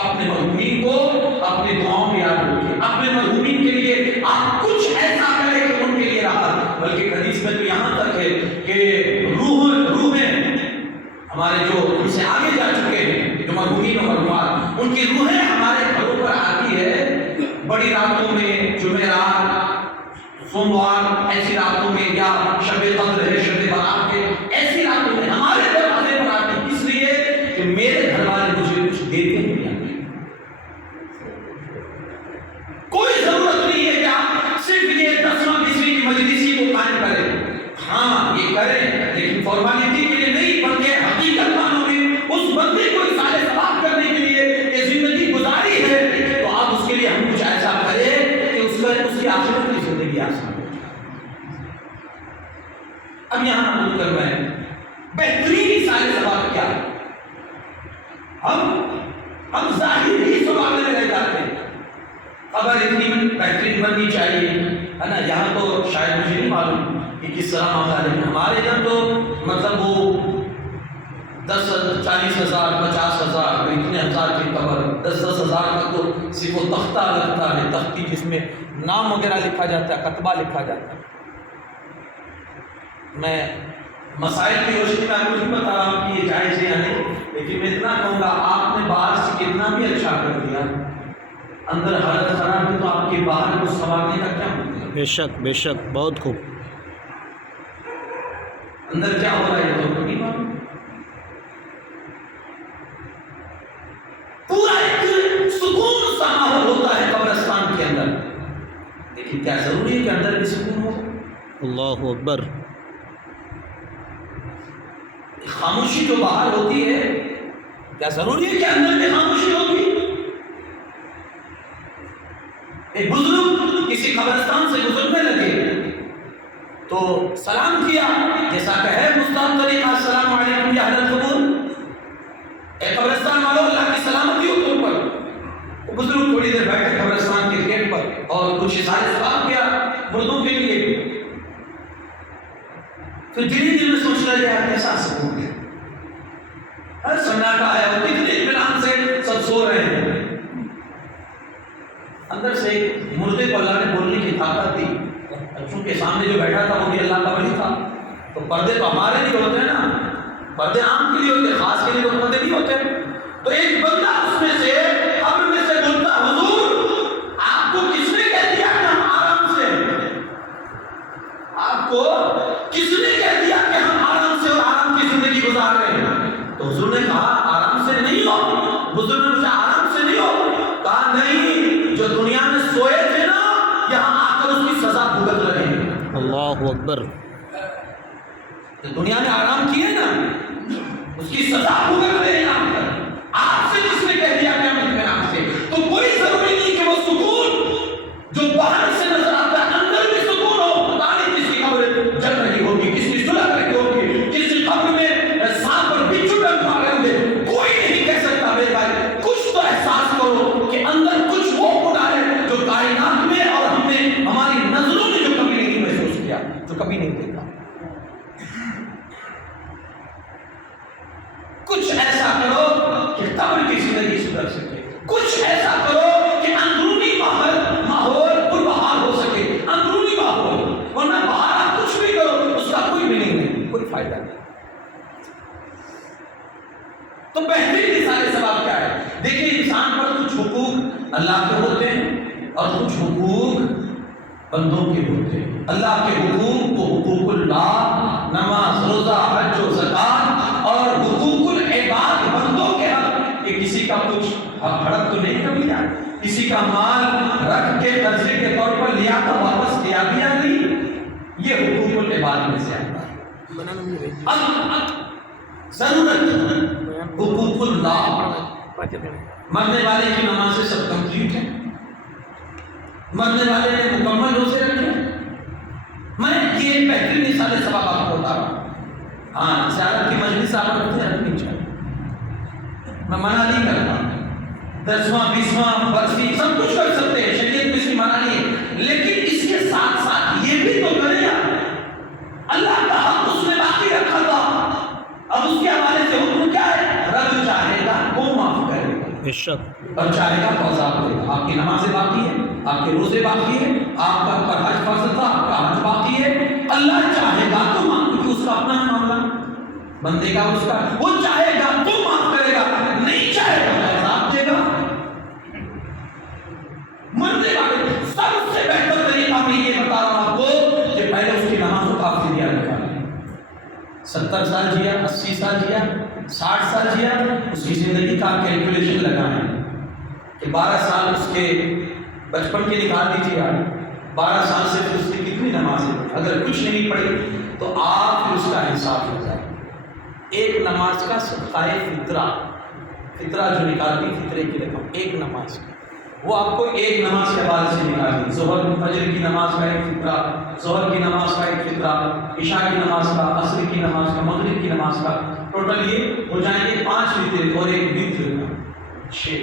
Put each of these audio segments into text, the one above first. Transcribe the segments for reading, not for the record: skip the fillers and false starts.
اپنے مرحومین کو اپنے دعاؤں میں یاد رکھیے، اپنے مرحومین کے لیے آپ کچھ ایسا کریں کہ ان کے لیے راحت۔ بلکہ حدیث میں تو یہاں تک ہے کہ روحیں ہمارے جو ان سے آگے جا چکے ہیں، جو مرحومین و مرحومات، ان کی روحیں ہمارے گھروں پر آتی ہے بڑی راتوں میں، جمعرات، سوموار، ایسی راتوں میں، یا شب قدر ہے، شب برات ہے، ایسی راتوں میں ہمارے دروازے پر آتی ہے۔ اس لیے کہ میرے گھر والے مجھے کچھ دیتے ہیں یا نہیں۔ کوئی ضرورت نہیں ہے کہ آپ صرف یہ 10واں 20ویں کی مجلسی کو قائم کریں، ہاں یہ کریں لیکن فارمیلٹی کے لیے نہیں، بلکہ حقیقت مانو میں اس بندے کو اصالہ ثواب کرنے کے لیے یہ زندگی گزاری ہے، تو آپ اس کے لیے ہم کچھ ایسا کریں کہ اس کی آخرت کی زندگی آسان ہو۔ اب یہاں ہم کر رہے ہیں بہترین اصالہ ثواب کیا ہے؟ ہم ظاہر ہی ثواب میں رہ جاتے ہیں، خبر اتنی بہترین بننی چاہیے، ہے نا؟ یہاں تو شاید مجھے نہیں معلوم کہ کس طرح معاملہ ہے، لیکن ہمارے یہاں تو مطلب وہ 10,000 40,000 50,000 اتنے ہزار کی خبر، 10,000 تک تو صرف وہ تختہ لگتا ہے، تختی جس میں نام وغیرہ لکھا جاتا ہے، کتبہ لکھا جاتا ہے۔ میں مسائل کی روشنی میں آپ کو نہیں بتا رہا ہوں کہ یہ جائز ہے یا نہیں، لیکن میں اتنا کہوں گا آپ نے باہر سے کتنا بھی اچھا کر دیا، اندر حالت خراب ہے تو آپ کے باہر کو سنوارنے کا کیا مطلب؟ بے شک بے شک، بہت خوب۔ اندر کیا ہو رہا ہے یہ تو نہیں معلوم۔ پورا ایک سکون سا ماحول ہوتا ہے قبرستان کے اندر، لیکن کیا ضروری ہے کہ اندر بھی سکون ہو؟ اللہ اکبر۔ خاموشی جو باہر ہوتی ہے کیا ضروری ہے کہ اندر میں خاموشی ہوگی؟ ایک بزرگ کسی قبرستان سے گزرنے لگے تو سلام کیا، جیسا کہ ہے مستعد طریقہ، السلام علیکم یا اہل القبور، اے قبرستان والو اللہ کی سلامتی ہو تم پر۔ وہ بزرگ تھوڑی دیر بیٹھے قبرستان کے گیٹ پر اور کچھ اشارے سوال کیا مردوں کے لیے، پھر دھیرے دھیرے میں سوچ رہا ہے کیسا سکون ہے، ہر سناٹا ہے اور کتنے اطمینان سے سب سو رہے ہیں۔ اندر سے مردے کو اللہ نے بولنے کی طاقت دی، چونکہ سامنے جو بیٹھا تھا وہ بھی اللہ کا ولی تھا، تو پردے تو ہمارے لیے ہوتے ہیں نا، پردے عام کے لیے ہوتے ہیں، خاص کے لیے تو پردے نہیں ہوتے۔ تو ایک بندہ اس میں سے قبر میں سے بولتا، حضور آپ کو کس نے کہہ دیا کہ ہم آرام سے، آپ کو کس نے کہہ دیا کہ ہم آرام سے اور آرام کی زندگی گزار رہے ہیں؟ تو حضور نے کہا آرام سے نہیں ہو، حضور نے مجھے آرام سے نہیں ہو، کہا نہیں، جو دنیا میں سوئے تھے نا یہاں آ کر اس کی سزا بھگت رہے ہیں۔ اللہ اکبر۔ دنیا میں آرام کیے نا اس کی سزا بھگت رہے ہیں یہاں پر۔ آپ سے کس نے کہہ دیا کہ ہم اطمینان سے؟ تو کوئی ضروری نہیں کہ وہ سکون جو باہر سے نظر آتا ہے اندر بھی سکون ہو۔ پتہ نہیں کس کی قبر جل رہی ہوگی، کس کی سلگ رہی ہوگی، کس کی قبر میں سانپ اور بچھو ڈنک مار رہے ہوں گے، کوئی نہیں کہہ سکتا میرے بھائی۔ کچھ تو احساس کرو کہ اندر کچھ وہ خدا ہے جو کائنات میں اور ہم نے ہماری نظروں میں جو کبھی نہیں محسوس کیا، جو کبھی نہیں دیکھا۔ کچھ ایسا کرو کہ قبر کی زندگی سدھر سکے، کچھ ایسا کرو کہ اندرونی ماحول پربہار ہو سکے، اندرونی ماحول، ورنہ باہر آپ کچھ بھی کرو اس کا کوئی میننگ نہیں، کوئی فائدہ نہیں۔ تو بہترین مثال ثواب کیا ہے؟ دیکھیں انسان پر کچھ حقوق اللہ کے ہوتے ہیں اور کچھ حقوق بندوں کے ہوتے ہیں۔ اللہ کے حقوق کو حقوق اللہ، نماز، روزہ، حج و زکات، اور حقوق العباد بندوں کے حق، کہ کسی کا کچھ ہڑپ تو نہیں کبھی جائے، کسی کا مال رکھ کے قرضے کے طور پر لیا تھا واپس کیا بھی یا نہیں، یہ حقوق العباد میں سے آتا ہے۔ ضرورت حقوق اللہ، مرنے والے کی نمازیں سب کمپلیٹ ہیں، مرنے والے نے مکمل روزے رکھے ہیں۔ میں یہ بہترین مثال ثواب آپ کو بتا رہا ہوں۔ ہاں زیارت کی مجلس آپ رکھتے ہیں، رکھنی چاہیے، میں منع نہیں کرتا، 10واں 20واں برسی سب کچھ کر سکتے ہیں، شریعت میں اس کی منع نہیں ہے، لیکن اس کے ساتھ ساتھ یہ بھی تو کریں اللہ کا حق اس نے باقی رکھا تھا، اب اس کے حوالے سے حکم کیا ہے؟ رب چاہے گا وہ معاف کرے گا۔ بے بے شک اور چاہے گا تو عذاب دے گا. آپ کی نمازیں باقی ہیں, آپ کے روزے باقی ہیں, آپ کا حج فرض تھا, آپ کا حج باقی ہے. اللہ چاہے گا تو معاف, کیونکہ اس کا اپنا ہے معاملہ, بندے کا اس کا, وہ چاہے گا تو معاف کرے گا, نہیں چاہے گا تو عذاب دے گا. مرنے والے سب سے بہتر طریقہ میں یہ بتا رہا ہوں آپ کو کہ پہلے اس کی نمازوں کا فدیہ نکالیں. 70 سال جیا, 80 سال جیا, 60 سال جیا, اس کی زندگی کا کیلکولیشن لگائیں کہ 12 سال اس کے بچپن کے نکال دیجیے آپ, 12 سال سے پھر اس کی کتنی نمازیں, اگر کچھ نہیں پڑھی تو آپ پھر اس کا حساب ہو جائے. ایک نماز کا صدقہ فطرہ, فطرہ جو نکالتی فطرے کی رقم ایک نماز کا, وہ آپ کو ایک نماز کے بعد سے نکالیں. ظہر فجر کی نماز کا ایک فطرہ, ظہر کی نماز کا ایک فطرہ, عشاء کی نماز کا, عصر کی نماز کا, مغرب کی نماز کا, ٹوٹل یہ ہو جائیں گے 5 فطرے اور ایک وطر کا 6.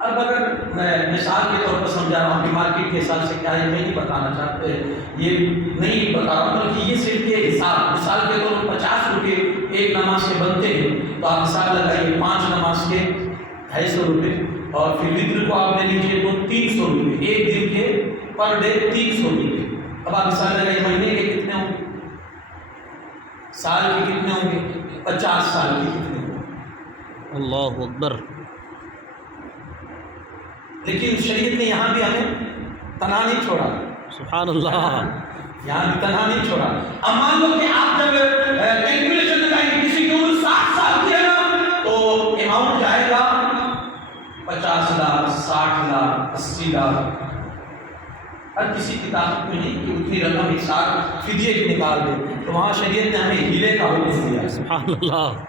اب اگر میں مثال کے طور پر سمجھا رہا ہوں کہ مارکیٹ کے حساب سے کیا ہے, میں نہیں بتانا چاہتے, یہ نہیں بتا رہا ہوں, بلکہ یہ صرف یہ حساب, مثال کے طور پر 50 روپے ایک نماز کے بنتے ہیں, تو آپ حساب لگائیے 5 نماز کے 250 روپے, اور پھر وطر کو آپ لے لیجیے تو 300 روپے, ایک دن کے پر ڈے 300 روپے. اب آپ مثال لگائیے مہینے کے کتنے ہوں گے, سال کے کتنے ہوں گے, 50 سال کے کتنے ہوں گے. اللہ اکبر. لیکن شریعت نے یہاں بھی ہمیں تنہا نہیں چھوڑا, سبحان اللہ. یہاں بھی تنہا نہیں چھوڑا. اب مان لو کہ آپ جب کیلکولیشن لگائیں گے, کسی کی عمر 60 سال کی ہے نا, تو اماؤنٹ جائے گا 50 لاکھ, 60 لاکھ, 80 لاکھ. ہر کسی کی طاقت میں نہیں کہ اتنی رقم ایک ساتھ فدیے کی نکال دے, تو وہاں شریعت نے ہمیں ہیلے کا حکم دیا. سبحان اللہ.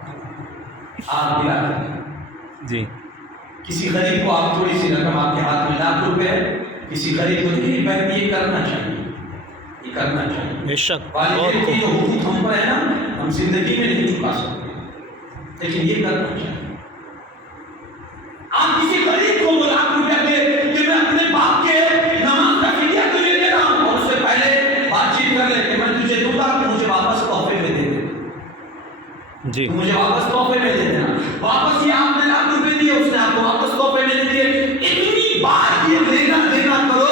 آپ ہلا کریں, جی کسی غریب کو آپ تھوڑی سی رقم آپ کے ہاتھ میں ₹1,00,000, کسی غریب کو دیکھیے یہ کرنا چاہیے, یہ کرنا چاہیے. بے شک بہت والدین کی جو خوب. حقوق ہم پر ہے نا, ہم زندگی میں نہیں چکا سکتے, لیکن یہ کرنا چاہیے. آپ کسی غریب کو ₹1,00,000 دے کہ میں اپنے باپ کے نماز کا فدیہ تجھے دے رہا ہوں, اور اس سے پہلے بات چیت کر لے کہ میں تجھے دوں گا, مجھے واپس تحفے میں دے دے, جی مجھے واپس تحفے میں دے دینا. واپس یہ آپ نے ₹1,00,000 دیے, اس نے آپ کو واپس تحفے میں دے دیے. اتنی بار یہ لینا دینا کرو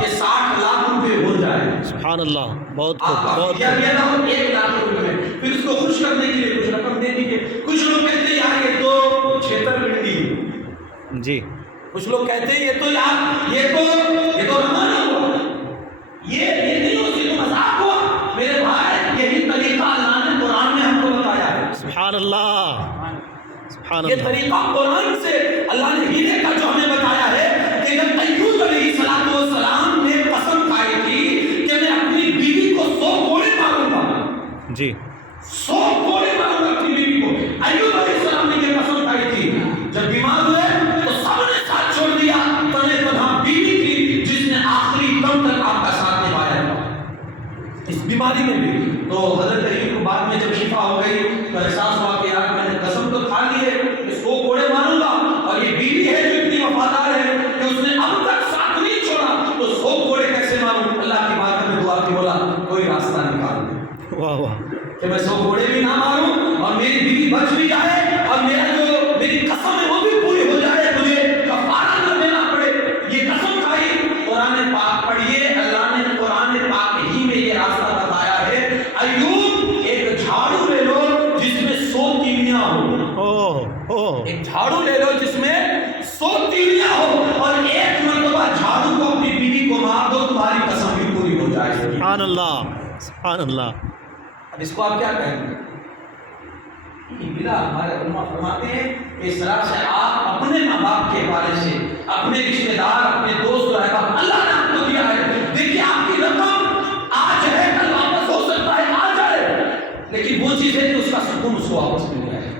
کہ ₹60,00,000 ہو جائے. سبحان اللہ. بہت آپ خوب کا بہت فدیہ خوب. دیا تھا ₹1,00,000 میں, پھر اس کو خوش کرنے کے لیے کچھ رقم دے دیجیے. کچھ لوگ کہتے ہیں یار یہ تو چھیتر پنڈی, جی کچھ لوگ کہتے ہیں یہ تو یار یہ تو رمانہ ہوا, یہ نہیں ہو, یہ تو مذاق ہوا. میرے بھائی یہی طریقہ اللہ نے قرآن میں ہم کو بتایا ہے. سبحان اللہ. سبحان یہ اللہ. طریقہ قرآن سے اللہ نے ہیلے کا جو ہمیں بتایا ہے کہ جب ایوب علیہ السلام نے قسم کھائی تھی کہ میں اپنی بیوی کو 100 کوڑے ماروں گا, جی 100 کوڑے ماروں گا اپنی بیوی کو. ایوب علیہ السلام نے یہ قسم کھائی تھی, جب بیمار ہوئے تو سب نے ساتھ چھوڑ دیا, تنہا بیوی تھی جس نے آخری دم تک آپ کا ساتھ نبھایا تھا اس بیماری میں بھی. تو حضرت ایوب کو بعد میں جب شفا ہو گئی تو احساس ہوا کہ یار میں نے قسم تو کھا لی ہے, اس کو کوڑے ماروں گا, اور یہ بیوی ہے جو اتنی وفادار ہے کہ اس نے اب تک ساتھ نہیں چھوڑا, تو 100 کوڑے کیسے ماروں. اللہ کی بات میں دعا کی, بولا کوئی راستہ نکال دے واہ واہ. کہ میں 100 کوڑے بھی نہ ماروں اور میری بیوی بچ بھی جائے, اور میرا جو میری قسم ہے وہ بھی پوری ہو جائے, مجھے کفارہ نہ دینا پڑے. یہ قسم کھائی. قرآن پاک پڑھیے, اللہ نے قرآن پاک ہی میں یہ راستہ بتایا ہے. ایوب ایک جھاڑو لے لو جس میں 100 تیلیاں ہو, ایک جھاڑو لے لو جس میں 100 تیلیاں ہو, اور ایک مرتبہ جھاڑو کو اپنی بیوی کو مار دو, تمہاری قسم بھی پوری ہو جائے. سبحان اللہ. سبحان اللہ. اب اس کو آپ کیا کہیں گے؟ بلا ہمارے علماء فرماتے ہیں کہ اس طرح سے آپ اپنے ماں باپ کے حوالے سے, اپنے رشتے دار, اپنے دوست و احباب, اللہ نے آپ کو دیا ہے. دیکھیے آپ کی رقم آج ہے, کل واپس ہو سکتا ہے, آ جائے, لیکن وہ چیز ہے کہ اس کا سکون اس کو واپس مل جائے.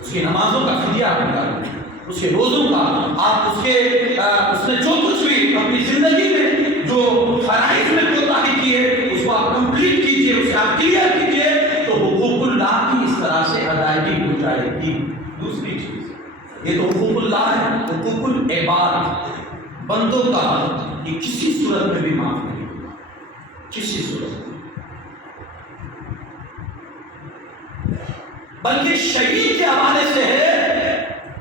اس کی نمازوں کا فدیہ آپ نکالیں, اس کے روزوں کا آپ اس نے جو کچھ بھی اپنی زندگی میں جو فرائض میں کوتاہی کی ہے اس کو آپ کمپلیٹ کیجئے, اسے آپ کلیئر کیجئے, تو حقوق اللہ کی اس طرح سے ادائیگی ہو جائے گی. دوسری چیز, یہ تو حقوق اللہ ہے, حقوق العباد, بندوں کا یہ کسی صورت میں بھی معاف نہیں, کسی صورت میں. بلکہ شہید کے حوالے سے ہے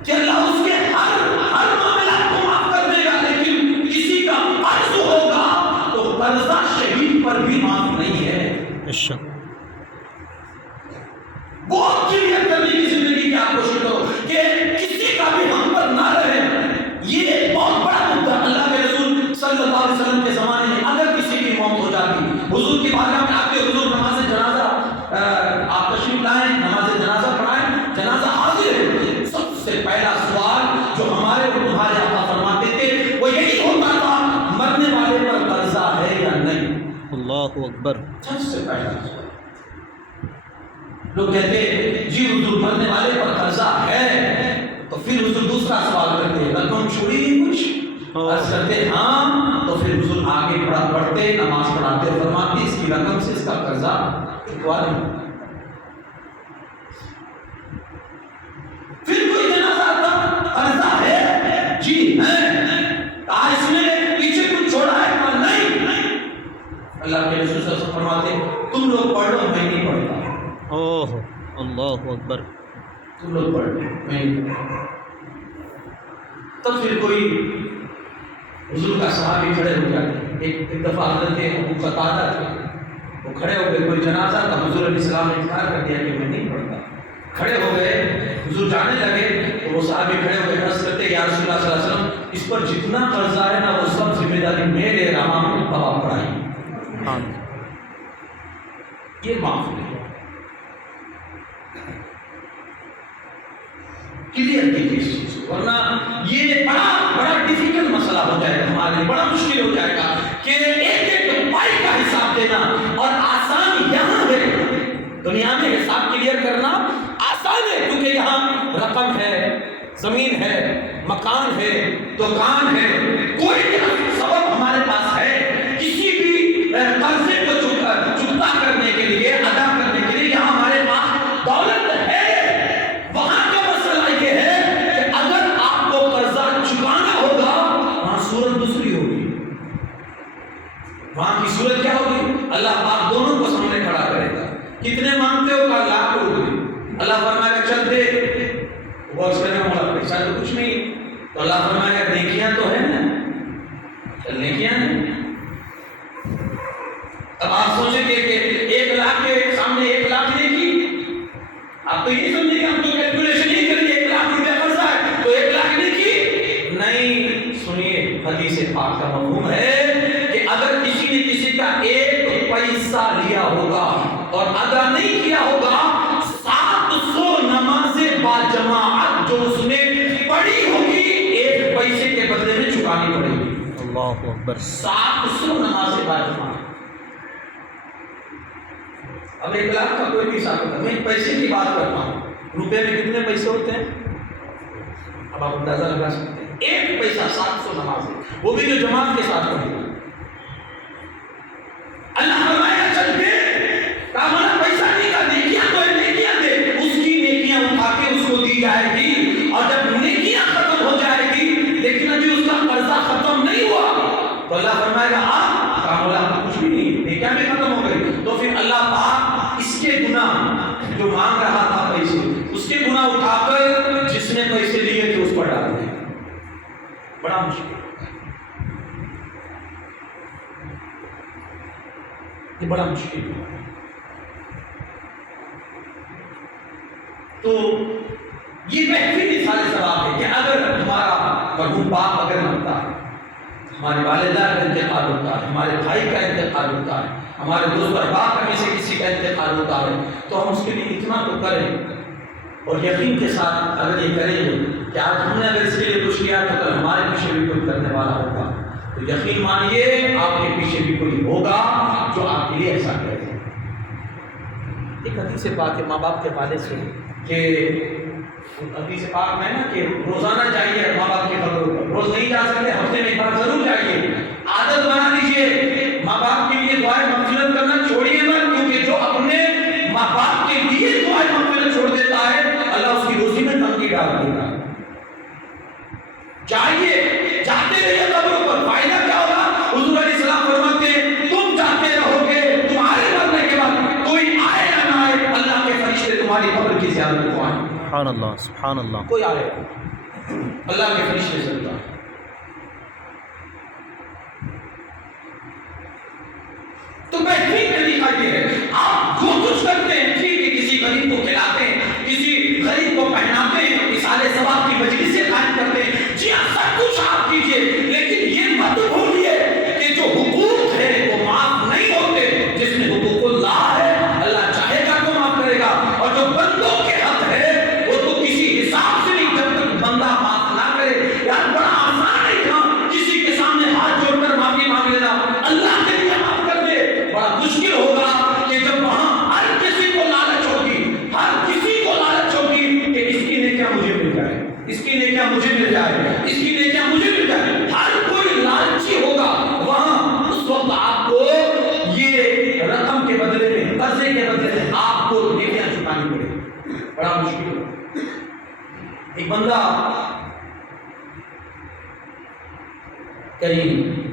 کہ اللہ اس کے ہر معاملات کو معاف کر دے گا، لیکن کسی کا قرض ہوگا تو قرضہ شہید پر بھی معاف نہیں ہے۔ اچھا بہت کلیئر کرنے کی زندگی کی آپ کوشش کرو کہ کسی کا بھی ہم پر نہ رہے۔ یہ بہت بڑا مدعا اللہ کے رسول صلی اللہ علیہ وسلم کے زمانے میں اگر کسی کی موت ہو جاتی، حضور کی بارگاہ میں آپ کے حضور نماز جنازہ آپ تشریف لائیں، نماز جنازہ پڑھائیں، جنازہ حاضر ہے، سب سے پہلا سوال جو ہمارے اور تمہارے آقا فرماتے تھے وہ یہی ہوتا تھا، مرنے والے پر قرضہ ہے یا نہیں؟ اللہ اکبر۔ سب سے پہلا سوال۔ لوگ کہتے ہیں جی حضور مرنے والے پر قرضہ ہے، تو پھر حضور دوسرا سوال کرتے ہیں رقم چھوڑی نہیں کچھ؟ عرض کرتے ہاں، تو پھر حضور آگے پڑھتے نماز پڑھاتے فرماتے اس کی رقم سے اس کا قرضہ چکوا دیں۔ پھر کوئی جنازہ آتا قرضہ ہے جی ہے، کہا اس میں پیچھے کچھ چھوڑا ہے؟ کہا نہیں۔ اللہ کے رسول صلی اللہ علیہ وسلم فرماتے تم لوگ پڑھ لو میں نہیں پڑھتا۔ اوہ اللہ اکبر۔ تم لوگ پڑھ لو میں نہیں پڑھتا۔ تب پھر کوئی حضور کا صحابی کھڑے ہو جاتے۔ ایک دفعہ حضرت ابو قتادہ تھے، وہ کھڑے ہو گئے، کوئی جنازہ تھا، حضور علیہ السلام نے انکار کر دیا کہ میں نہیں پڑھتا۔ کھڑے ہو گئے، حضور جانے لگے تو وہ صحابی کھڑے ہو گئے، عرض کرتے یا رسول اللہ صلی اللہ علیہ وسلم اس پر جتنا قرضہ ہے نا وہ سب ذمہ داری میں لے رہا ہوں، اب آپ پڑھائیں۔ ہاں یہ معاف نہیں کلیئر کیجیے اس چیز کو، ورنہ یہ بڑا ڈیفیکلٹ مسئلہ ہو جائے گا ہمارے لیے، بڑا مشکل ہو جائے گا کہ ایک ایک پائی کا حساب دینا، اور آسان یہاں ہے دنیا میں حساب کلیئر کرنا آسان ہے، کیونکہ یہاں رقم ہے، زمین ہے، مکان ہے، دکان ہے، کوئی بھی سبب ہمارے پاس ہے کسی بھی قرضے کو چکتا کرنے کے لیے، ادا کرنے کے لیے، یہاں ہمارے پاس دولت ہے۔ وہاں کا مسئلہ یہ ہے کہ اگر آپ کو قرضہ چکانا ہوگا وہاں صورت دوسری ہوگی۔ وہاں کی صورت کیا ہوگی؟ اللہ پاک دونوں کو سامنے کھڑا کرے گا، کتنے مانگتے ہو؟ کہا لاکھ روپے۔ اللہ فرمائے گا چل دے، وہ اس میں مولا پیسہ تو کچھ نہیں، تو اللہ فرمائے گا نیکیاں تو ہے نا، چل نیکیاں ہیں۔ اب آپ سوچیں گے کہ 1 لاکھ کے سامنے 1 لاکھ نیکی، آپ تو یہ سمجھیں گے ہم تو کیلکولیشن نہیں کریں گے 1 لاکھ روپے قرضہ ہے تو 1 لاکھ نیکی نہیں۔ سنیے حدیث پاک کا مفہوم ہے کہ اگر کسی نے کسی کا 1 پیسہ لیا ہوگا اور ادا نہیں کیا ہوگا، 700 نمازیں با جماعت جو اس نے پڑھی ہوگی 1 پیسے کے بدلے میں چکانی پڑے گی۔ اللہ اکبر۔ 700 نمازیں با جماعت۔ اب 1 لاکھ کا کوئی نہیں حساب ہوتا، میں ایک پیسے کی بات کرتا ہوں، روپے میں کتنے پیسے ہوتے ہیں اب آپ اندازہ لگا سکتے ہیں۔ 1 پیسہ 700 نمازیں، وہ بھی جو جماعت کے ساتھ پڑھی۔ اللہ فرمایا چل کے کامنا پیسہ نہیں کا نیکیاں تو نیکیاں دے، اس کی نیکیاں اٹھا کے اس کو دی جائے گی، اور جب نیکیاں ختم ہو جائے گی لیکن ابھی اس کا قرضہ ختم نہیں ہوا تو اللہ فرمائے گا آپ کامنا کچھ بھی نہیں، نیکیاں بھی ختم ہو گئی، تو پھر اللہ پاک اس کے گناہ جو مانگ رہا تھا پیسے، اس کے گناہ اٹھا کر جس نے پیسے لیے تھے اس پر ڈال دیں۔ بڑا مشکل، یہ بڑا مشکل ہے۔ تو یہ بہترین مثال ثواب ہے کہ اگر ہمارا مرحوم باپ اگر مرتا ہے، ہمارے والدہ کا انتقال ہوتا ہے، ہمارے بھائی کا انتقال ہوتا ہے، ہمارے دوست احباب میں سے کسی کا انتقال ہوتا ہے، تو ہم اس کے لیے اتنا تو کریں، اور یقین کے ساتھ اگر یہ کریں گے کہ آج ہم نے اگر اس کے لیے کچھ کیا تو کل ہمارے پیچھے بھی کوئی کرنے والا ہوگا، تو یقین مانیے آپ کے پیچھے بھی کوئی ہوگا جو آپ کے لیے ایسا کرے گا۔ ایک حدیث پاک ہے ماں باپ کے حوالے سے کہ حدیث پاک میں نا کہ روزانہ جائیے ماں باپ کی قبروں پر، روز نہیں جا سکتے ہفتے میں ایک بار ضرور جائیے، عادت بنا لیجیے ماں باپ کے لیے دعائیں مغفرت کرنا چھوڑیے مت، کیونکہ جو اپنے ماں باپ کے لیے دعائیں مغفرت چھوڑ دیتا ہے اللہ اس کی روزی میں تنگی ڈال دے گا۔ جائیے، جاتے رہیے قبروں پر، فائدہ کیا ہوگا؟ حضور علیہ السلام فرماتے ہیں تم جاتے رہو گے، تمہارے مرنے کے بعد کوئی آئے یا نہ آئے اللہ کے فرشتے تمہاری قبر کی زیارت کو آئیں۔ سبحان اللہ، سبحان اللہ۔ کوئی آئے اللہ کے فرشتے سے اللہ. تو بہترین طریقہ یہ ہے آپ جو کچھ کرتے ہیں ٹھیک ہے، کسی غریب کو کھلاتے ہیں، کسی غریب کو پہناتے ہیں، اصالے ثواب کی مجلس سے قائم کرتے ہیں، جی آپ سب کچھ آپ کیجئے، لیکن یہ مت بھولیے کہ جو حقوق ہے وہ معاف نہیں ہوتے. جس میں حقوق اللہ ہے اللہ چاہے گا تو معاف کرے گا، اور جو بندوں کے حق ہے وہ تو کسی حساب سے نہیں، جب تک بندہ معاف نہ کرے. یار بڑا آسان نہیں تھا کسی کے سامنے ہاتھ جوڑ کر معافی مانگ لینا، اللہ کے لیے معاف کر دے. بڑا مشکل ہوگا کہ جب وہاں ہر کسی کو لالچ ہوگی، ہر کسی کو لالچ ہوگی کہ اس کی نیکیاں مجھے مل جائے، اس کی نیکیاں مجھے مل جائے، اس کی نیکیاں مجھے مل جائے. ہر کوئی لالچی ہوگا وہاں. اس وقت آپ کو یہ رقم کے بدلے میں، قرضے کے بدلے میں آپ کو نیکیاں چکانی پڑے گی. بڑا مشکل ہوگا. ایک بندہ کہیں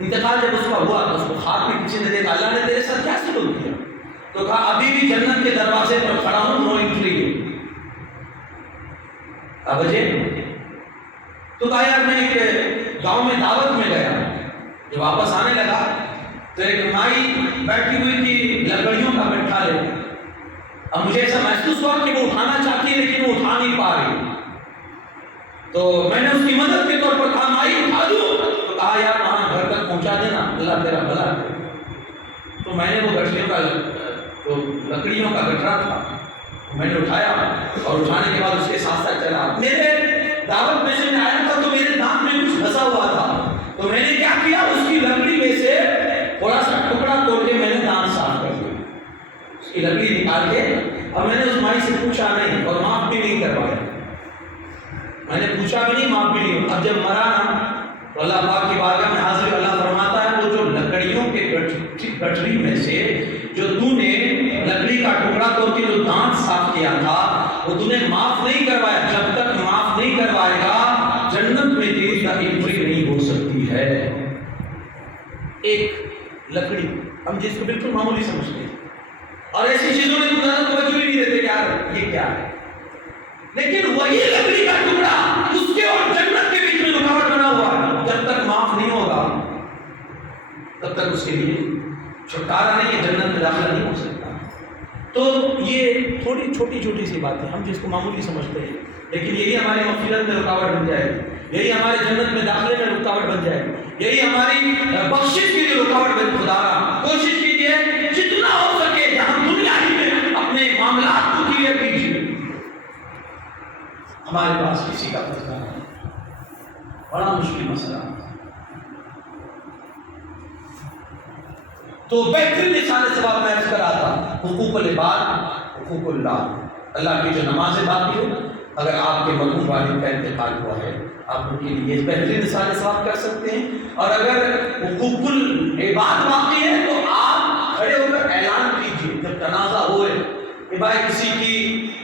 انتقال جب اس کا ہوا تو اس کو خواب میں کسی نے دیکھا، اللہ نے تیرے ساتھ کیا سلوک کیا؟ تو کہا ابھی بھی جنت کے دروازے پر کھڑا ہوں، نو انٹری. وجہ تو کہا یار میں ایک گاؤں میں دعوت میں گیا، جو واپس آنے لگا تو ایک مائی بیٹھی ہوئی تھی لکڑیوں کا گٹھا لے. اب مجھے ایسا محسوس ہوا کہ وہ اٹھانا چاہتی ہے لیکن وہ اٹھا نہیں پا رہی. تو میں نے اس کی مدد کے طور پر کہا مائی اٹھا دوں. تو کہا یار وہاں گھر تک پہنچا دینا، اللہ تیرا بھلا کرے. تو میں نے وہ گٹھلیوں کا جو لکڑیوں کا گٹھا تھا میں نے اٹھایا، اور اٹھانے کے بعد اس کے ساتھ ساتھ چلا. میرے دعوت میں سے میں آیا تھا تو میرے دانت میں کچھ پھنسا ہوا تھا، تو میں نے کیا کیا، اس کی لکڑی میں سے تھوڑا سا ٹکڑا توڑ کے میں نے دانت صاف کر دیا، اس کی لکڑی نکال کے. اور میں نے اس مائی سے پوچھا نہیں اور معاف بھی نہیں کروایا، میں نے پوچھا بھی نہیں، معاف بھی نہیں. اب جب مرا نا تو اللہ پاک کی بارگاہ میں حاضر، اللہ فرماتا ہے وہ جو لکڑیوں کے گٹھری میں سے جو تو نے لکڑی کا ٹکڑا توڑ کے جو دانت صاف کیا تھا وہ تو نے معاف نہیں کروایا. جب تک معاف نہیں کروائے گا جنت میں تیری کا انٹری نہیں ہو سکتی ہے. ایک لکڑی ہم جس کو بالکل معمولی سمجھتے ہیں اور ایسی چیزوں میں زیادہ توجہ بھی نہیں دیتے یار یہ کیا ہے، لیکن وہی لکڑی کا ٹکڑا اس کے اور جنت کے بیچ میں رکاوٹ بنا ہوا ہے. جب تک معاف نہیں ہوگا تب تک اس کے لیے چھٹکارا نہیں ہے، جنت میں داخلہ نہیں ہو سکتا. تو یہ تھوڑی چھوٹی چھوٹی سی باتیں ہم جس کو معمولی سمجھتے ہیں، لیکن یہی ہمارے مغفرت میں رکاوٹ بن جائے گی، یہی ہمارے جنت میں داخلے میں رکاوٹ بن جائے گی، یہی ہماری بخشش کے لیے رکاوٹ بن. خدا کوشش کیجیے جتنا ہو سکے جہاں دنیا ہی میں اپنے معاملات کو کلیئر کیجیے. ہمارے پاس کسی کا قرضہ نہیں، بڑا مشکل مسئلہ. تو بہترین نشان ثواب میں عرض کرا تھا حقوق العباد، حقوق اللہ. اللہ کی جو نمازیں باقی ہو، اگر آپ کے مرحوم والد کا انتقال ہوا ہے آپ ان کے لیے بہترین نشان ثواب کر سکتے ہیں. اور اگر حقوق العباد باقی ہے تو آپ کھڑے ہو کر اعلان کیجیے جب تنازع ہوئے کہ بھائی کسی کی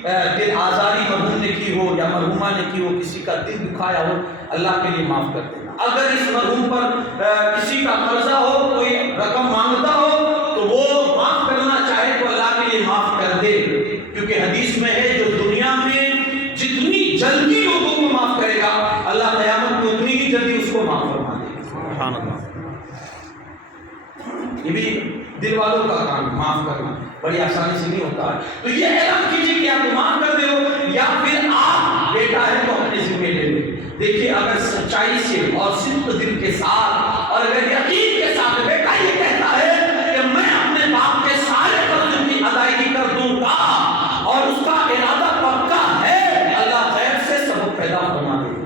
دل آزاری مرحوم نے کی ہو یا مرحومہ نے کی ہو، کسی کا دل دکھایا ہو، اللہ کے لیے معاف کر دینا. اگر اس مرحوم پر کسی کا قرضہ ہو، کوئی رقم مانگتا ہو تو وہ معاف کرنا چاہے تو اللہ کے لیے معاف کر دے، کیونکہ حدیث میں ہے جو دنیا میں جتنی جلدی لوگوں کو معاف کرے گا اللہ قیامت کو اتنی ہی جلدی اس کو معاف فرما دے گا. سبحان اللہ. یہ بھی دل والوں کا کام، معاف کرنا بڑی آسانی سے نہیں ہوتا ہے. تو یہ اعلان کیجیے کہ آپ معاف کر دے ہو یا پھر آپ بیٹا ہے تو اپنے ذمہ لے لے. دیکھیے اگر سچائی سے اور صدق دل کے ساتھ اور اگر یقین کے ساتھ بیٹا یہ کہتا ہے کہ میں اپنے باپ کے سارے قرض کی ادائیگی کر دوں گا اور اس کا ارادہ پکا ہے، اللہ خیر سے سبب پیدا فرما دے گا.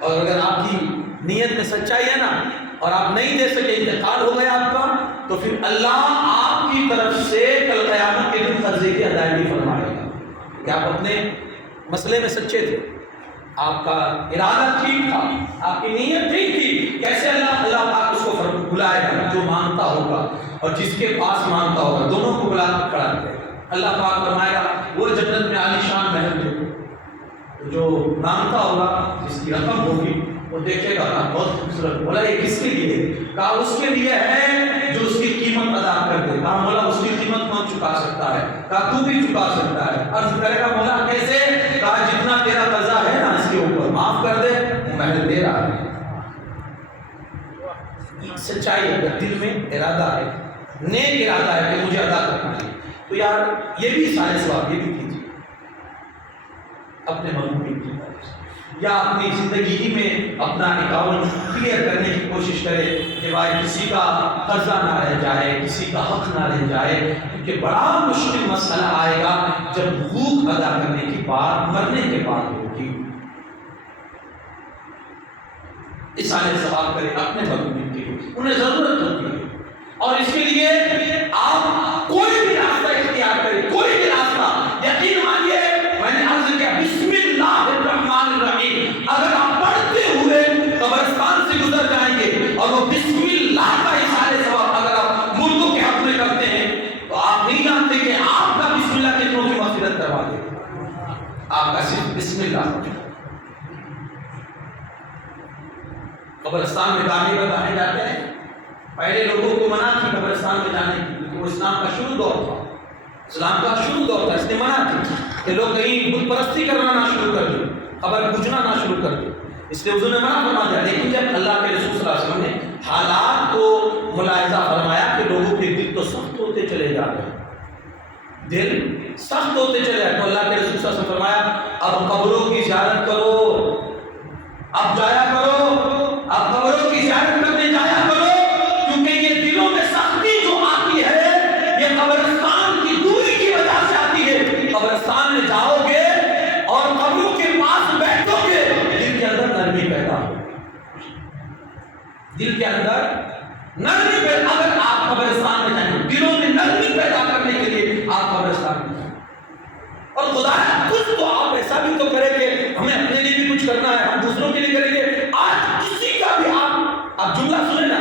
اور اگر آپ کی نیت میں سچائی ہے نا اور آپ نہیں دے سکے، انتقال ہو گیا آپ کا، تو پھر اللہ آپ کی طرف سے کل قیامت کے دن قرضے کی ادائیگی فرمائے گا کہ آپ اپنے مسئلے میں سچے تھے، آپ کا ارادہ ٹھیک تھا، آپ کی نیت ٹھیک تھی. کیسے اللہ پاک اس کو بلائے گا جو مانگتا ہوگا اور جس کے پاس مانگتا ہوگا، دونوں کو بلا کر کھڑا کرے گا. اللہ پاک فرمائے گا وہ جنت میں عالی شان محل دیکھو، جو مانگتا ہوگا جس کی رقم ہوگی وہ دیکھے گا بہت خوبصورت. بولا یہ کس کے لیے؟ کہا اس کے لیے ہے جو اس کی قیمت ادا کر دے. کہا مولا اس کی قیمت پہنچ چکا سکتا ہے، کہا تو بھی چکا سکتا ہے۔ عرض کرے گا مولا کیسے؟ کہا جتنا تیرا قضا ہے نا اس کے اوپر معاف کر دے، میں دے رہا ہے۔ سچائی اگر دل میں ارادہ ہے، نیک ارادہ ہے کہ مجھے ادا کرنا ہے، تو یار یہ بھی سارے ثواب یہ بھی کیجیے اپنے مضمون کی طرف سے، یا اپنی زندگی ہی میں اپنا اکاؤنٹ کلیئر کرنے کی کوشش کرے کہ بھائی کسی کا قرضہ نہ رہ جائے، کسی کا حق نہ رہ جائے، کیونکہ بڑا مشکل مسئلہ آئے گا جب حقوق ادا کرنے کی بات مرنے کے بعد ہوگی۔ اصالہ ثواب کرے اپنے مضمون کے لیے، انہیں ضرورت ہوتی ہے، اور اس کے لیے آپ کوئی بھی راستہ اختیار کریں، کوئی بھی راستہ، یقین مانیے میں نے عرض کیا بسم اللہ الرحمن الرحیم اگر آپ پڑھتے ہوئے قبرستان سے گزر جائیں گے اور وہ بسم اللہ کا اصالہ ثواب اگر آپ مردوں کے حق میں کرتے ہیں تو آپ نہیں جانتے کہ آپ کا بسم اللہ کتنوں کی مغفرت کروا دے، آپ کا صرف بسم اللہ۔ قبرستان میں گانے بتانے جاتے ہیں، پہلے لوگوں کو منع تھی قبرستان میں جانے کی، کیونکہ وہ اسلام کا شروع دور تھا، اسلام کا شروع دور تھا، اس نے منع تھی کہ لوگ کہیں بت پرستی کرنا نہ شروع کر دیں، قبر پوجنا نہ شروع کر دیں، اس لیے حضور نے منع فرما دیا۔ لیکن جب اللہ کے رسول صلی اللہ علیہ وسلم نے حالات کو ملاحظہ فرمایا کہ لوگوں کے دل تو سخت ہوتے چلے جا رہے ہیں، دل سخت ہوتے چلے جا، تو اللہ کے رسول صلی اللہ علیہ وسلم فرمایا اب قبروں کی زیارت کرو، اب جایا کرو، اب قبروں کی زیارت کرنے جایا کرو، کیونکہ یہ دلوں میں سختی جو آتی ہے یہ قبرستان کی دوری کی وجہ سے آتی ہے۔ قبرستان میں جاؤ گے اور قبروں کے پاس بیٹھو گے، دل کے اندر نرمی پیدا ہو، دل کے اندر نرمی پیدا، اگر آپ قبرستان میں جائیں دلوں میں نرمی پیدا کرنے کے لیے آپ قبرستان میں جائیں، اور خدا کچھ تو آپ ایسا بھی تو کریں کہ ہمیں اپنے لیے بھی کچھ کرنا ہے، ہم دوسروں کے لیے کریں گے۔ آج کسی کا بھی آپ جملہ سنیں نا،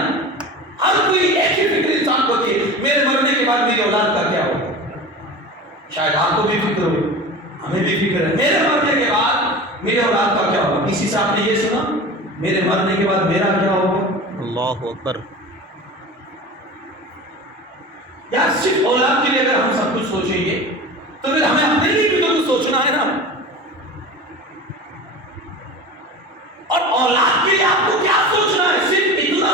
ہر کوئی ایک ہی فکر انسان کو ہوتی ہے، میرے مرنے کے بعد میری اولاد کا کیا ہوگا؟ شاید آپ کو بھی فکر ہو، ہمیں بھی فکر ہے میرے مرنے کے بعد میرے اولاد کا کیا ہوگا۔ کسی سے آپ نے یہ سنا میرے مرنے کے بعد میرا کیا ہوگا؟ اللہ اکبر۔ یار صرف اولاد کے لیے اگر ہم سب کچھ سوچیں گے تو پھر ہمیں اپنے لیے بھی تو کچھ سوچنا ہے نا، اور اولاد کے لیے آپ کو کیا سوچنا ہے؟ صرف اتنا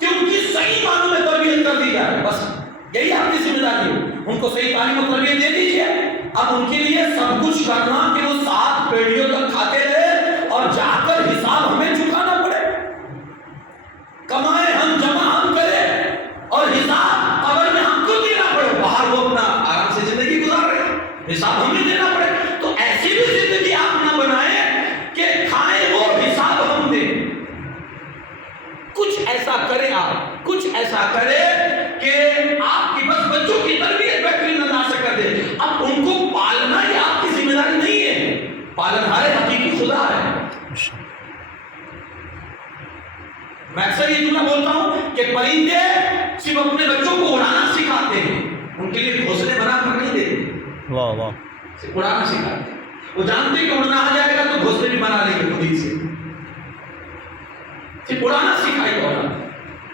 کہ ان کی صحیح معنوں میں تربیت کر دی جائے، بس یہی آپ کی ذمہ داری ہے، ان کو صحیح تعلیم و تربیت دے دیجیے۔ اب ان کے لیے سب کچھ کرنا کہ وہ 7 پیڑھیوں تک کھاتے رہے اور جا کر حساب ہمیں چکانا پڑے، کمائے ہم جمع ہم کریں اور حساب قبر میں ہم کو دینا پڑے، باہر وہ اپنا آرام سے زندگی گزار رہے ہیں، حساب ہمیں دینا پڑے۔ تو ایسی بھی زندگی آپ نہ بنائیں کہ کھائیں وہ حساب ہم دیں، کچھ ایسا کریں، آپ کچھ ایسا کریں کہ آپ کی بس بچوں کی تربیت بہترین انداز سے کر دیں۔ اب ان کو پالنا یہ آپ کی ذمہ داری نہیں ہے، پالنہار حقیقی خدا ہے۔ میں اکثر یہ جملہ بولتا ہوں کہ پرندے صرف اپنے بچوں کو اڑانا سکھاتے ہیں، ان کے لیے گھونسلے بنا کر نہیں دیتے، واہ واہ، صرف اڑانا سکھاتے ہیں۔ وہ جانتے ہیں کہ اڑنا آ جائے گا تو گھونسلے بھی بنا لیں گے خود ہی سے، صرف اڑانا سکھائی گا،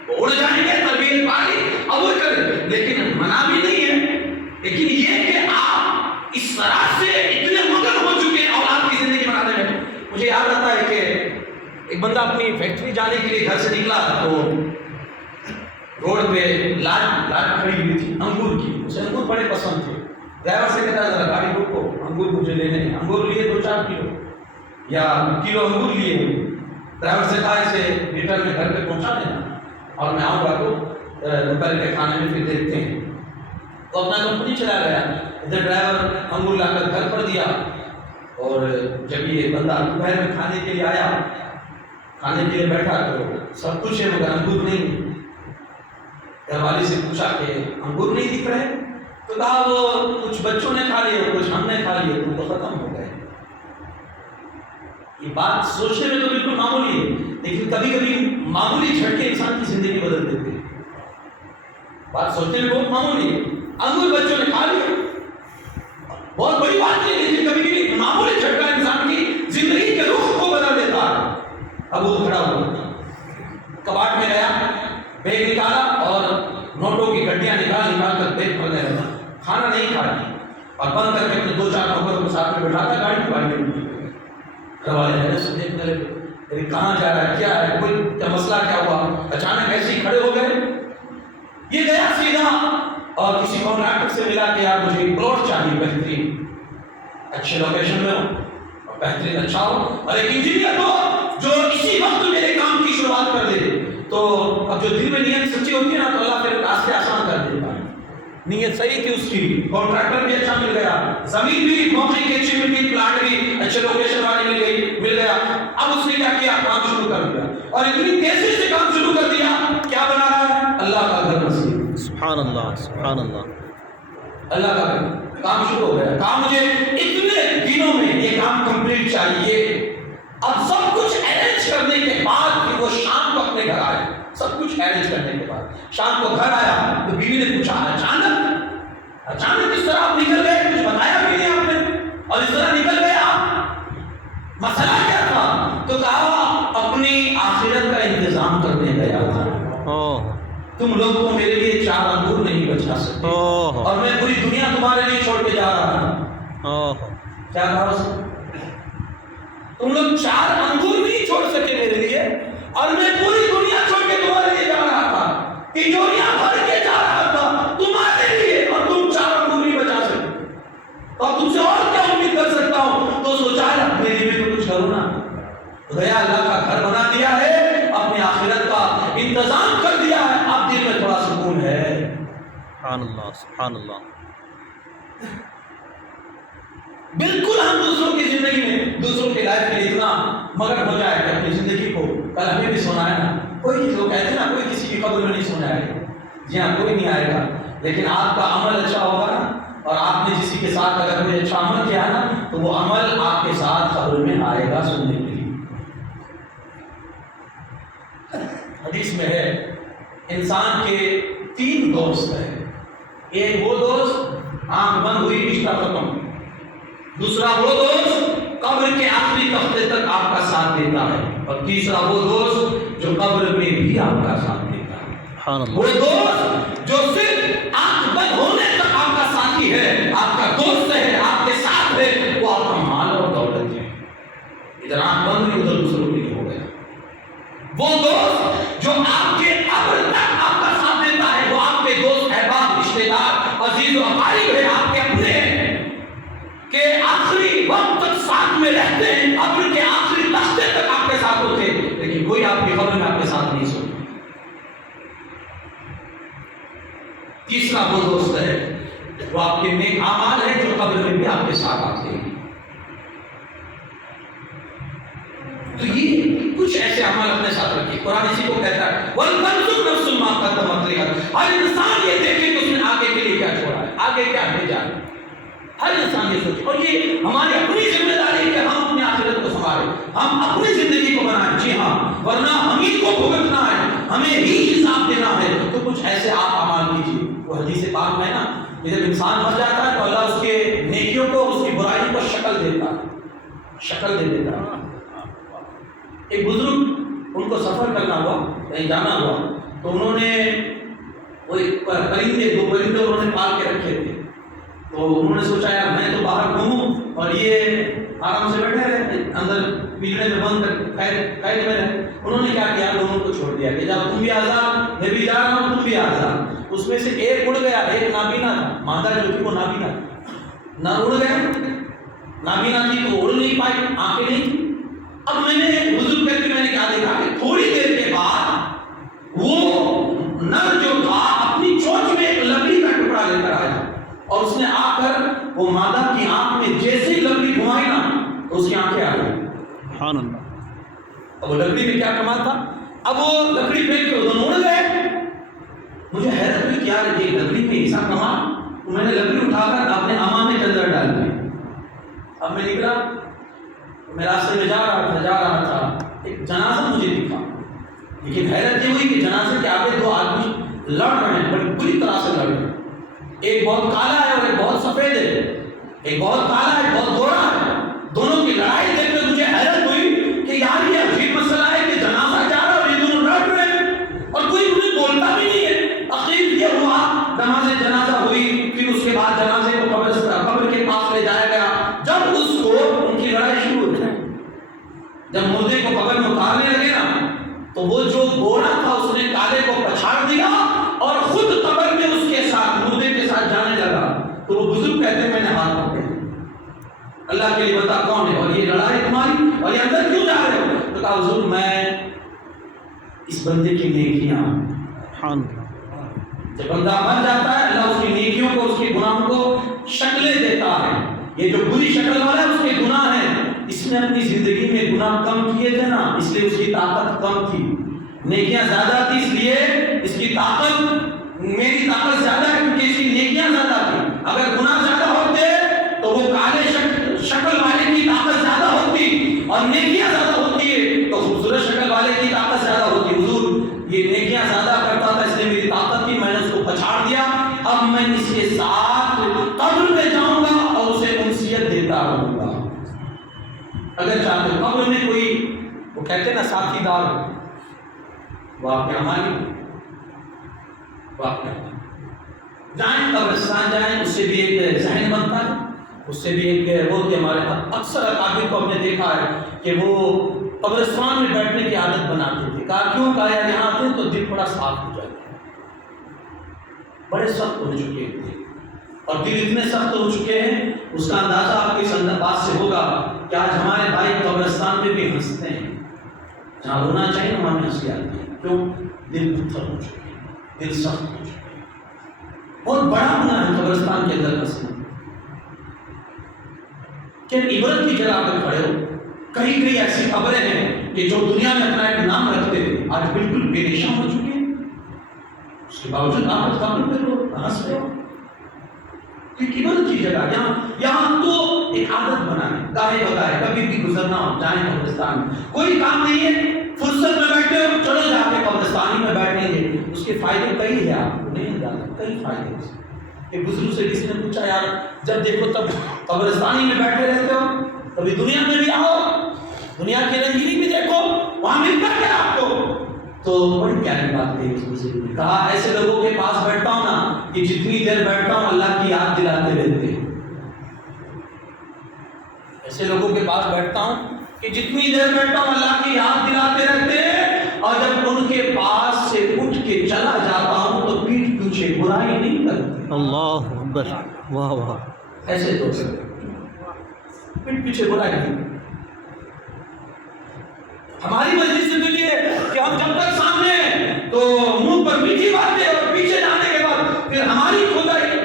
وہ اڑ جائیں گے، تربیت پالی اب وہ کریں، لیکن منع بھی نہیں ہے۔ لیکن یہ کہ آپ اس طرح سے اتنے مگن ہو چکے اور آپ کی زندگی بنانے میں، مجھے یاد آتا ہے کہ ایک بندہ اپنی فیکٹری جانے کے لیے گھر سے نکلا تو روڈ پہ لاٹ کھڑی ہوئی تھی انگور کی، اسے انگور بڑے پسند تھے، ڈرائیور سے کہتا ذرا گاڑی روکو، انگور مجھے لینے ہیں۔ انگور لیے 2-4 کلو یا کلو انگور لیے، ڈرائیور سے کہا اسے ریٹرن میں گھر پہ پہنچا دینا اور میں آؤں گا تو دوپہر کے کھانے میں پھر دیکھتے ہیں۔ تو اپنا کمپنی چلا گیا، ادھر ڈرائیور انگور لا کر گھر پر دیا، اور جب یہ بندہ دوپہر میں کھانے کے لیے آیا، کھانے کے لیے بیٹھا تو سب کچھ ہے مگر انگور نہیں۔ گھر والی سے پوچھا کہ انگور نہیں دکھ رہے؟ تو کہا وہ کچھ بچوں نے کھا لیے، کچھ ہم نے کھا لیے، تو ختم ہو گئے۔ یہ بات سوچنے میں تو بالکل معمولی ہے، لیکن کبھی کبھی معمولی جھٹکے انسان کی زندگی بدل دیتے ہیں۔ بات سوچنے میں بہت معمولی ہے، انگور بچوں نے کھا لیے، بہت بڑی بات نہیں، لیکن کبھی کبھی معمولی جھٹکا انسان کی زندگی کے رخ کو بدل دیتا ہے۔ اب وہ کھڑا ہوا، کباڑ میں گیا، بیگ نکالا اور نوٹوں کی گڈیاں نکال کر بیگ بھرنے لگا، کھانا بند کر کے اپنے 2-4 نوکروں کو ساتھ میں بٹھاتا گاڑی کو باہر گھر والے حیرت سے دیکھنے لگے ارے کہاں جا رہا ہے کیا ہے کوئی کیا مسئلہ کیا ہوا اچانک ایسے ہی کھڑے ہو گئے یہ گیا سیدھا اور کسی کانٹریکٹر سے ملا کہ یار مجھے ایک پلاٹ چاہیے بہترین اچھے لوکیشن میں ہو اور بہترین اچھا ہو اور ایک انجینئر ہو جو اسی وقت میرے کام کی شروعات کر دے تو اب جو دل میں نیت سچی ہوتی ہے نا تو اللہ پھر راستے آسان کر دیتا ہے نیت صحیح تھی اس کی کانٹریکٹر بھی اچھا مل گیا زمین بھی موقع کی اچھی مل گئی پلانٹ بھی اچھے لوکیشن والی مل گیا اب اس نے کیا کیا کام شروع کر دیا اور اتنی تیزی سے کام شروع کر دیا کیا بنا رہا ہے اللہ کا گھر مسجد سبحان اللہ سبحان اللہ اللہ کا گھر کام شروع ہو گیا کام مجھے اتنے دنوں میں یہ کام کمپلیٹ چاہیے اب سب کچھ ارینج کرنے کے بعد پھر وہ شام کو اپنے گھر آئے سب کچھ ارینج کرنے کے بعد شام کو گھر آیا تو بیوی نے پوچھا اچانک اس طرح آپ نکل گئے کچھ بتایا بھی نہیں آپ نے اور اس طرح نکل گئے آپ مسئلہ کیا تھا تو کہا اپنی آخرت کا انتظام کرنے گیا تھا تم لوگ تو میرے لیے 4 انگور نہیں بچا سکتے اور میں پوری دنیا تمہارے لیے چھوڑ کے جا رہا ہوں کیا کہا اس نے تم لوگ 4 انگور نہیں چھوڑ سکے میرے لیے اور میں پوری دنیا چھوڑ کے تمہارے لیے جا رہا تھا تجوریاں بھر کے جا رہا تھا تمہارے لیے اور تم 4 انگور نہیں بچا سکتے اور تم سے اور کیا امید کر سکتا ہوں تو سوچا ہے اپنے لیے بھی تو کچھ کرو نا گیا اللہ کا گھر بنا دیا ہے اپنی آخرت کا انتظام کر دیا ہے اب دل میں تھوڑا سکون ہے سبحان اللہ سبحان اللہ بالکل ہم دوسروں کی زندگی میں دوسروں کی لائف میں اتنا مگر ہو جائے کہ اپنی زندگی کو کل ہمیں بھی سنا ہے نا کوئی لوگ کہتے ہیں نا کوئی کسی کی قبر میں نہیں سونا ہے جی ہاں کوئی نہیں آئے گا لیکن آپ کا عمل اچھا ہوگا نا اور آپ نے کسی کے ساتھ اگر کوئی اچھا عمل کیا نا تو وہ عمل آپ کے ساتھ قبر میں آئے گا سننے کے لیے حدیث میں ہے انسان کے 3 دوست ہیں ایک وہ دوست آنکھ بند ہوئی رشتہ ختم دوسرا وہ دوست قبر کے آخری تختے تک آپ کا ساتھ دیتا ہے اور تیسرا وہ دوست جو قبر میں بھی آپ کا ساتھ دیتا ہے وہ دوست جو صرف آنکھ بند ہونے تک آپ کا ساتھی ہے آپ کا دوست ہے آپ کے ساتھ ہے وہ آپ کا مال اور دولت ہے ادھر آنکھ بند نہیں ادھر دوسروں کے لیے ہو گیا وہ دوست جو آپ کے قبر تک آپ کا ساتھ دیتا ہے وہ آپ کے دوست احباب رشتے دار عزیز و اقارب ہے آپ کے اپنے ہیں کہ آخری وقت تک ساتھ میں رہتے ہیں قبر کے آخری لشتے تک آپ کے ساتھ ہوتے ہیں لیکن کوئی آپ کی قبر میں آپ کے ساتھ نہیں سوتا تیسرا وہ دوست ہے وہ آپ کے نیک اعمال ہیں جو قبر میں بھی آپ کے ساتھ آتے ہیں تو یہ کچھ ایسے عمل اپنے ساتھ رکھیے قرآن اسی کو کہتا ہے وَلْتَنْظُرْ نَفْسٌ مَا قَدَّمَتْ لِغَدٍ ہر انسان یہ دیکھے کہ اس نے آگے کے لیے کیا چھوڑا ہے آگے کیا بھیجا ہے ہر انسان یہ سوچے اور یہ ہماری اپنی ذمہ داری ہے کہ ہم اپنی آخرت کو سنبھالیں ہم اپنی زندگی کو بنائیں جی ہاں ورنہ ہم ہی کو بھگتنا ہے ہمیں ہی حساب دینا ہے تو کچھ ایسے آپ اعمال کیجیے وہ حدیث پاک میں نا کہ جب انسان مر جاتا ہے تو اللہ اس کے نیکیوں کو اس کی برائیوں کو شکل دیتا ہے شکل دے دیتا ہے ایک بزرگ ان کو سفر کرنا ہوا کہیں جانا ہوا تو انہوں نے وہ پرندے 2 پرندے انہوں نے پال کے رکھے تھے تو انہوں نے سوچا یار میں تو باہر گھوموں اور یہ آرام سے بیٹھے رہے اندر پنجرے میں بند قید میں رہے انہوں نے کیا کیا دونوں کو چھوڑ دیا کہ جب تم بھی آزاد میں بھی جا رہا ہوں تم بھی آزاد اس میں سے ایک اڑ گیا ایک نابینا تھا مادہ جو تھی وہ نابینا تھی نہ اڑ گیا نابینا تھی تو اڑ نہیں پائی آنکھیں نہیں تھی اب میں نے بزرگ کر کے میں نے کیا دیکھا کہ تھوڑی دیر کے بعد وہ نر جو تھا اپنی چونچ میں ایک لکڑی کا ٹکڑا لے کر آیا اور اس نے آ کر وہ مادہ کی آنکھ میں جیسے ہی لکڑی گھمائی نا تو اس کی آنکھیں آ گئی سبحان اللہ اب وہ لکڑی میں کیا کمال تھا اب وہ لکڑی پھینک کے دونوں اڑ گئے مجھے حیرت ہوئی کیا یہ لکڑی میں ایسا کمال تو میں نے لکڑی اٹھا کر اپنے امامے کے اندر ڈال دی اب میں نکلا میں راستے میں جا رہا تھا ایک جنازہ مجھے دکھا لیکن حیرت یہ ہوئی کہ جنازے کے آگے 2 آدمی لڑ رہے ہیں بڑی بری طرح سے لڑ رہے ہیں ایک بہت کالا ہے اور ایک بہت سفید ہے ایک بہت کالا ہے بہت گورا ہے دونوں کی لڑائی دیکھ کر مجھے حیرت ہوئی کہ یار یہ عجیب مسئلہ ہے کہ جنازہ جا رہا ہے اور یہ دونوں لڑ رہے ہیں اور کوئی انہیں بولتا بھی نہیں ہے اخیر یہ ہوا نماز جنازہ ہوئی پھر اس کے بعد جنازے کو قبر کے پاس جب مردے کو قبر میں اتارنے لگے نا تو وہ جو گورا تھا اس نے کالے کو پچھاڑ دیا اور خود قبر میں اس کے ساتھ مردے کے ساتھ جانے لگا. تو وہ بزرگ کہتے ہیں میں نے ہاتھ پکڑے اللہ کے لیے بتا کون ہے اور یہ لڑائی تمہاری اور یہ اندر کیوں جا رہے ہو؟ تو کہا حضور میں اس بندے کی نیکیاں. جب بندہ مر جاتا ہے اللہ اس کی نیکیوں کو اس کے گناہوں کو شکلیں دیتا ہے. یہ جو بری شکل والا ہے اس کے گناہ ہیں. اس نے اپنی زندگی میں گناہ کم کیے تھے نا اس لیے اس کی طاقت کم تھی. نیکیاں زیادہ تھی اس لیے اس کی طاقت میری طاقت زیادہ ہے کیونکہ اس کی نیکیاں زیادہ تھی. اگر گناہ زیادہ ہوتے تو وہ کالے شکل والے کی طاقت زیادہ ہوتی اور نیکیاں زیادہ ہوتی ہے تو خوبصورت شکل والے کی طاقت زیادہ ہوتی. حضور یہ نیکیاں زیادہ کرتا تھا اس لیے میری طاقت تھی میں نے اس کو پچھاڑ دیا. اب میں اس کے ساتھ قبر میں جاؤں گا اور اسے انسیت دیتا رہوں گا. اگر چاہتے ہو قبر میں کوئی وہ کہتے ہیں نا ساتھی دار واقعہ ہماری واقعہ جائیں قبرستان جائیں اس سے بھی ایک ذہن بنتا ہے اس سے بھی ایک وہ کہ ہمارے اکثر اکابر کو ہم نے دیکھا ہے کہ وہ قبرستان میں بیٹھنے کی عادت بناتے تھے. کہا کیوں؟ کہا یار یہاں آتے ہیں تو دل بڑا صاف ہو جاتا ہے. بڑے سخت ہو چکے تھے اور دل اتنے سخت ہو چکے ہیں اس کا اندازہ آپ کی اس بات سے ہوگا کہ آج ہمارے بھائی قبرستان میں بھی ہنستے ہیں. جہاں رونا چاہیے وہاں بھی ہنسی آتی ہے. کیوں؟ دل پتھر ہو چکے ہیں دل سخت ہو چکے ہیں. بہت بڑا گناہ ہے قبرستان کے اندر ہنسنا. کہ عبرت کی جگہ پہ کھڑے ہو. کئی کئی ایسی خبریں ہیں کہ جو دنیا میں اپنا ایک نام رکھتے تھے آج بالکل بے نشان ہو چکے ہیں. اس کے باوجود آپ خبر پہ لوگ ہنس رہے ہو. عبرت کی جگہ یہاں تو ایک عادت بنا ہے گاہے بگاہے کبھی بھی گزرنا ہو جائیں قبرستان میں. کوئی کام نہیں ہے فرصت میں بیٹھے ہو چلو جا کے قبرستانی میں بیٹھیں گے. اس کے فائدے کئی ہیں آپ کو نہیں جانا کئی فائدے. ایک بزرگ سے کسی نے پوچھا یار جب دیکھو تب قبرستانی میں بیٹھے رہتے ہو کبھی دنیا میں بھی آؤ دنیا کی رنگینی بھی دیکھو وہاں ملتا کیا آپ کو. تو بڑی پیاری بات کہی اس بزرگ نے. کہا ایسے لوگوں کے پاس بیٹھتا ہوں نا کہ جتنی دیر بیٹھتا ہوں اللہ کی یاد دلاتے رہتے ہیں. ایسے لوگوں کے پاس بیٹھتا ہوں کہ جتنی دیر بیٹھتا ہوں اللہ کی یاد دلاتے رہتے ہیں اور جب ان کے پاس سے اٹھ کے چلا جاتا ہوں تو پیٹھ پیچھے برائی نہیں کرتے. اللہ اکبر واہ واہ. ایسے تو پیٹھ پیچھے برائی نہیں. ہماری مجلس کے لیے کہ ہم جب تک سامنے تو منہ پر میٹھی باتیں اور پیچھے جانے کے بعد پھر ہماری کھدائی.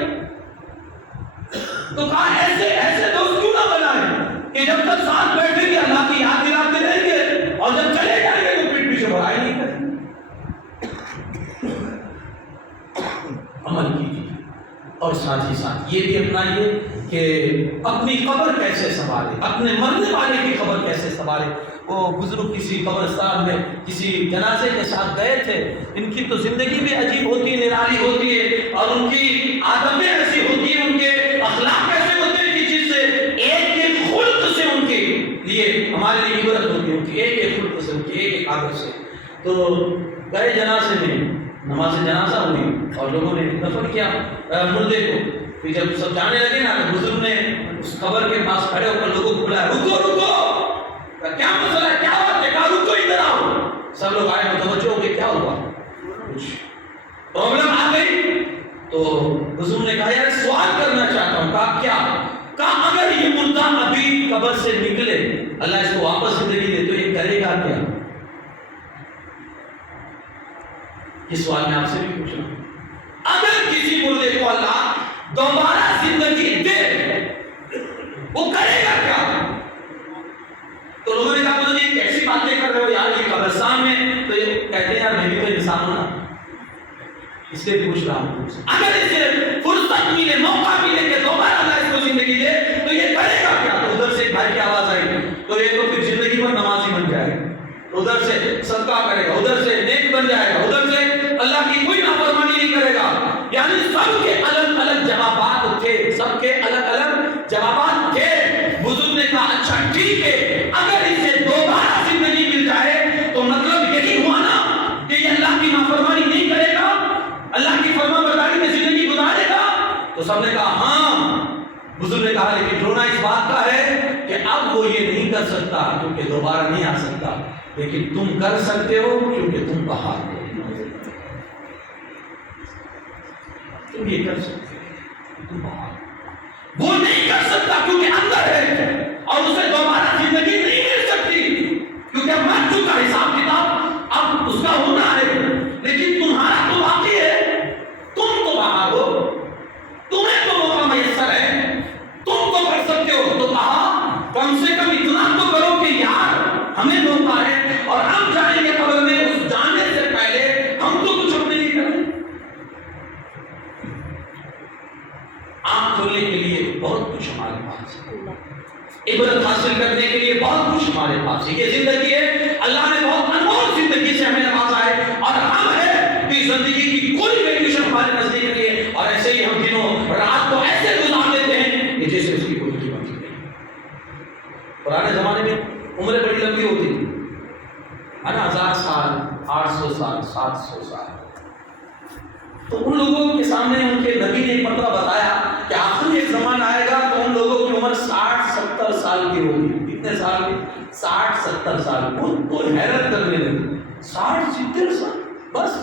تو کہا ایسے ایسے دوست کیوں نہ بنائیں کہ جب تک ساتھ بیٹھیں گے اللہ کی یاد دلاتے رہیں گے اور جب چلے جائیں گے تو پیٹھ پیچھے برائی نہیں کریں گے. عمل کیجیے اور ساتھ ہی ساتھ یہ بھی اپنائیے کہ اپنی قبر کیسے سنبھالے اپنے مرنے والے کی قبر کیسے سنبھالے. وہ بزرگ کسی قبرستان میں کسی جنازے کے ساتھ گئے تھے. ان کی تو زندگی بھی عجیب ہوتی ہے نرالی ہوتی ہے اور ان کی عادتیں ایسی ہوتی ہیں ان کے اخلاق ایسے ہوتے ہیں کہ جس سے ایک ایک خلق سے ان کے لیے ہمارے لیے عبرت ہوتی ہے ان کی ایک ایک خلق سے ان کی ایک ایک عادت سے. تو گئے جنازے میں نماز جنازہ ہوئی اور لوگوں نے دفن کیا مردے کو. پھر جب سب جانے لگے نا تو بزرگ نے اس قبر کے پاس کھڑے ہو کر لوگوں کو بلایا رکو رکو کیا مسئلہ ہے کیا بات ہے. کہا رکو ادھر آؤ. سب لوگ آئے متوجہ ہو کے کیا ہوا کچھ پرابلم آ گئی. تو بزرگ نے کہا یار سوال کرنا چاہتا ہوں. کہا کیا؟ کہا اگر یہ مردہ ابھی قبر سے نکلے اللہ اس کو واپس زندگی دے تو یہ کرے گا کیا؟ یہ سوال میں آپ سے بھی پوچھ رہا ہوں. اگر کسی مردے کو اللہ دوبارہ زندگی دے وہ کرے گا کیا؟ تو لوگوں نے کہا مجھے یہ کیسی باتیں کر رہے ہو یار یہ قبرستان میں. تو یہ کہتے ہیں یار میں بھی تو انسان ہوں نا اس لیے پوچھ رہا ہوں. اگر اسے فرصت ملے موقع ملے کہ دوبارہ اللہ اس کو زندگی دے تو یہ کرے گا کیا؟ تو ادھر سے ایک بھائی کی آواز آئی تو یہ تو پھر زندگی میں نمازی بن جائے گا. ادھر سے صدقہ کرے گا ادھر سے نیک بن جائے گا ادھر سے اللہ کی کوئی نافرمانی نہیں کرے گا. یعنی سب کے الگ الگ جوابات تھے سب کے الگ الگ جوابات تھے. بزرگ نے کہا اچھا ٹھیک ہے اگر اسے دوبارہ زندگی مل جائے تو مطلب یہی ہوا نا کہ یہ اللہ کی نافرمانی نہیں کرے گا اللہ کی فرما برداری میں زندگی گزارے گا. سب نے کہا ہاں. بزرگ نے کہا لیکن رونا اس بات کا ہے کہ اب وہ یہ نہیں کر سکتا کیونکہ دوبارہ نہیں آ سکتا، لیکن تم کر سکتے ہو کیونکہ تم باہر ہو، تم یہ کر سکتے ہو، تم باہر ہو۔ وہ نہیں کر سکتا کیونکہ اندر ہے اور اسے دوبارہ زندگی نہیں مل سکتی کیونکہ اب مر چکا، حساب کتاب اب اس کا ہونا ہے، لیکن تمہارا تو باقی ہے، تم تو باہر ہو، تمہیں تو موقع میسر ہے، تم تو کر سکتے ہو، تو کہا کم سے کم اتنا تو کرو کہ یار ہمیں موقع ہے اور ہم جائیں گے قبر میں، اس جانے سے پہلے ہم تو کچھ اپنے لیے کریں۔ آنکھ کھولنے کے لیے بہت کچھ ہمارے پاس ہے، عبرت حاصل کرنے کے لیے بہت کچھ ہمارے پاس ہے، یہ زندگی ہے، اللہ نے بہت انمول زندگی سے ہمیں نوازا ہے، اور ہم ہے کہ زندگی کی کوئی ویلیوشن ہمارے نزدیک نہیں ہے، اور ایسے ہی ہم دنوں رات کو ایسے گزار دیتے ہیں کہ جیسے اس کی کوئی قیمت نہیں۔ پرانے زمانے میں عمریں بڑی لمبی ہوتی تھی، ہے نا، 1000 سال، 800 سال، 700 سال، تو ان لوگوں کے سامنے ان کے نبی نے ایک مرتبہ بتایا کہ آخری ایک زمانہ آئے گا تو ان لوگوں کی عمر 60-70 سال کی ہوگی۔ کتنے سال کی؟ 60-70 سال۔ وہ حیرت کرنے لگے، 60-70 سال بس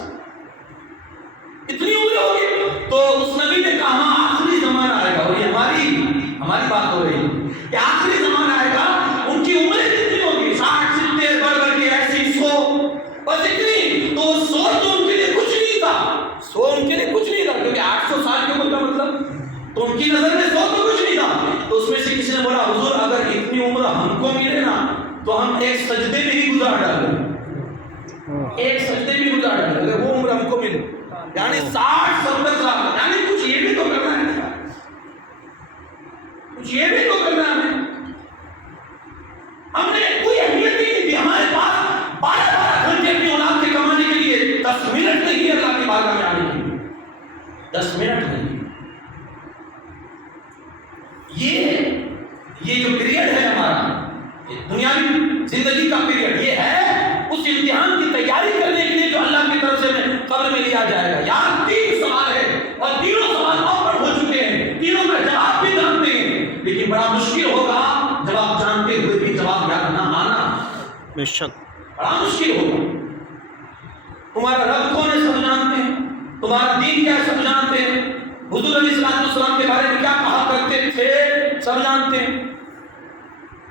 اتنی عمر ہوگی؟ تو اس نبی نے کہا آخری زمانہ آئے گا، اور یہ ہماری بات ہو رہی ہے کہ آخری زمانہ آئے گا، ان کی عمریں کتنی ہوگی؟ 60-70 بڑھ کے ایسی 100، بس اتنی۔ تو 100 تو ان کے لیے کچھ نہیں تھا، 100 ان کے لیے کچھ نہیں تھا، کیونکہ 800 سال کی عمر کا مطلب، تو ان کی نظر میں 100 تو کچھ نہیں تھا۔ تو اس میں سے کسی نے بولا حضور اگر اتنی عمر ہم کو ملے نا تو ہم ایک سجدے میں ہی گزار ڈالیں، ایک سجدے میں گزار ڈالیں اگر وہ عمر ہم کو ملے، یعنی 60-70 سال، یعنی کچھ یہ بھی تو کرنا ہے، کچھ یہ بھی تو کرنا ہے۔ ہم نے کوئی اہمیت ہی نہیں دی، ہمارے پاس 12 گھنٹے اپنی اولاد کے کمانے کے لیے 10 منٹ نہیں ہے اللہ کی بارگاہ میں آنے کے لیے، 10 منٹ نہیں۔ یہ جو پیریڈ ہے ہمارا، یہ دنیاوی زندگی کا پیریڈ، یہ ہے اس امتحان کی تیاری کرنے کے لیے جو اللہ کی طرف سے قبر میں لیا جائے گا۔ یہاں 3 سوال ہے اور تینوں سوال اوپر ہو چکے ہیں، تینوں کا جواب بھی جانتے ہیں، لیکن بڑا مشکل ہوگا جواب جانتے ہوئے بھی جواب یاد نہ آنا، بے شک بڑا مشکل ہوگا۔ تمہارا رب کون ہے سب جانتے ہیں، تمہارا دین کیا ہے سب جانتے ہیں، حضور علیہ السلام کے بارے میں کیا کہا کرتے تھے سب جانتے ہیں،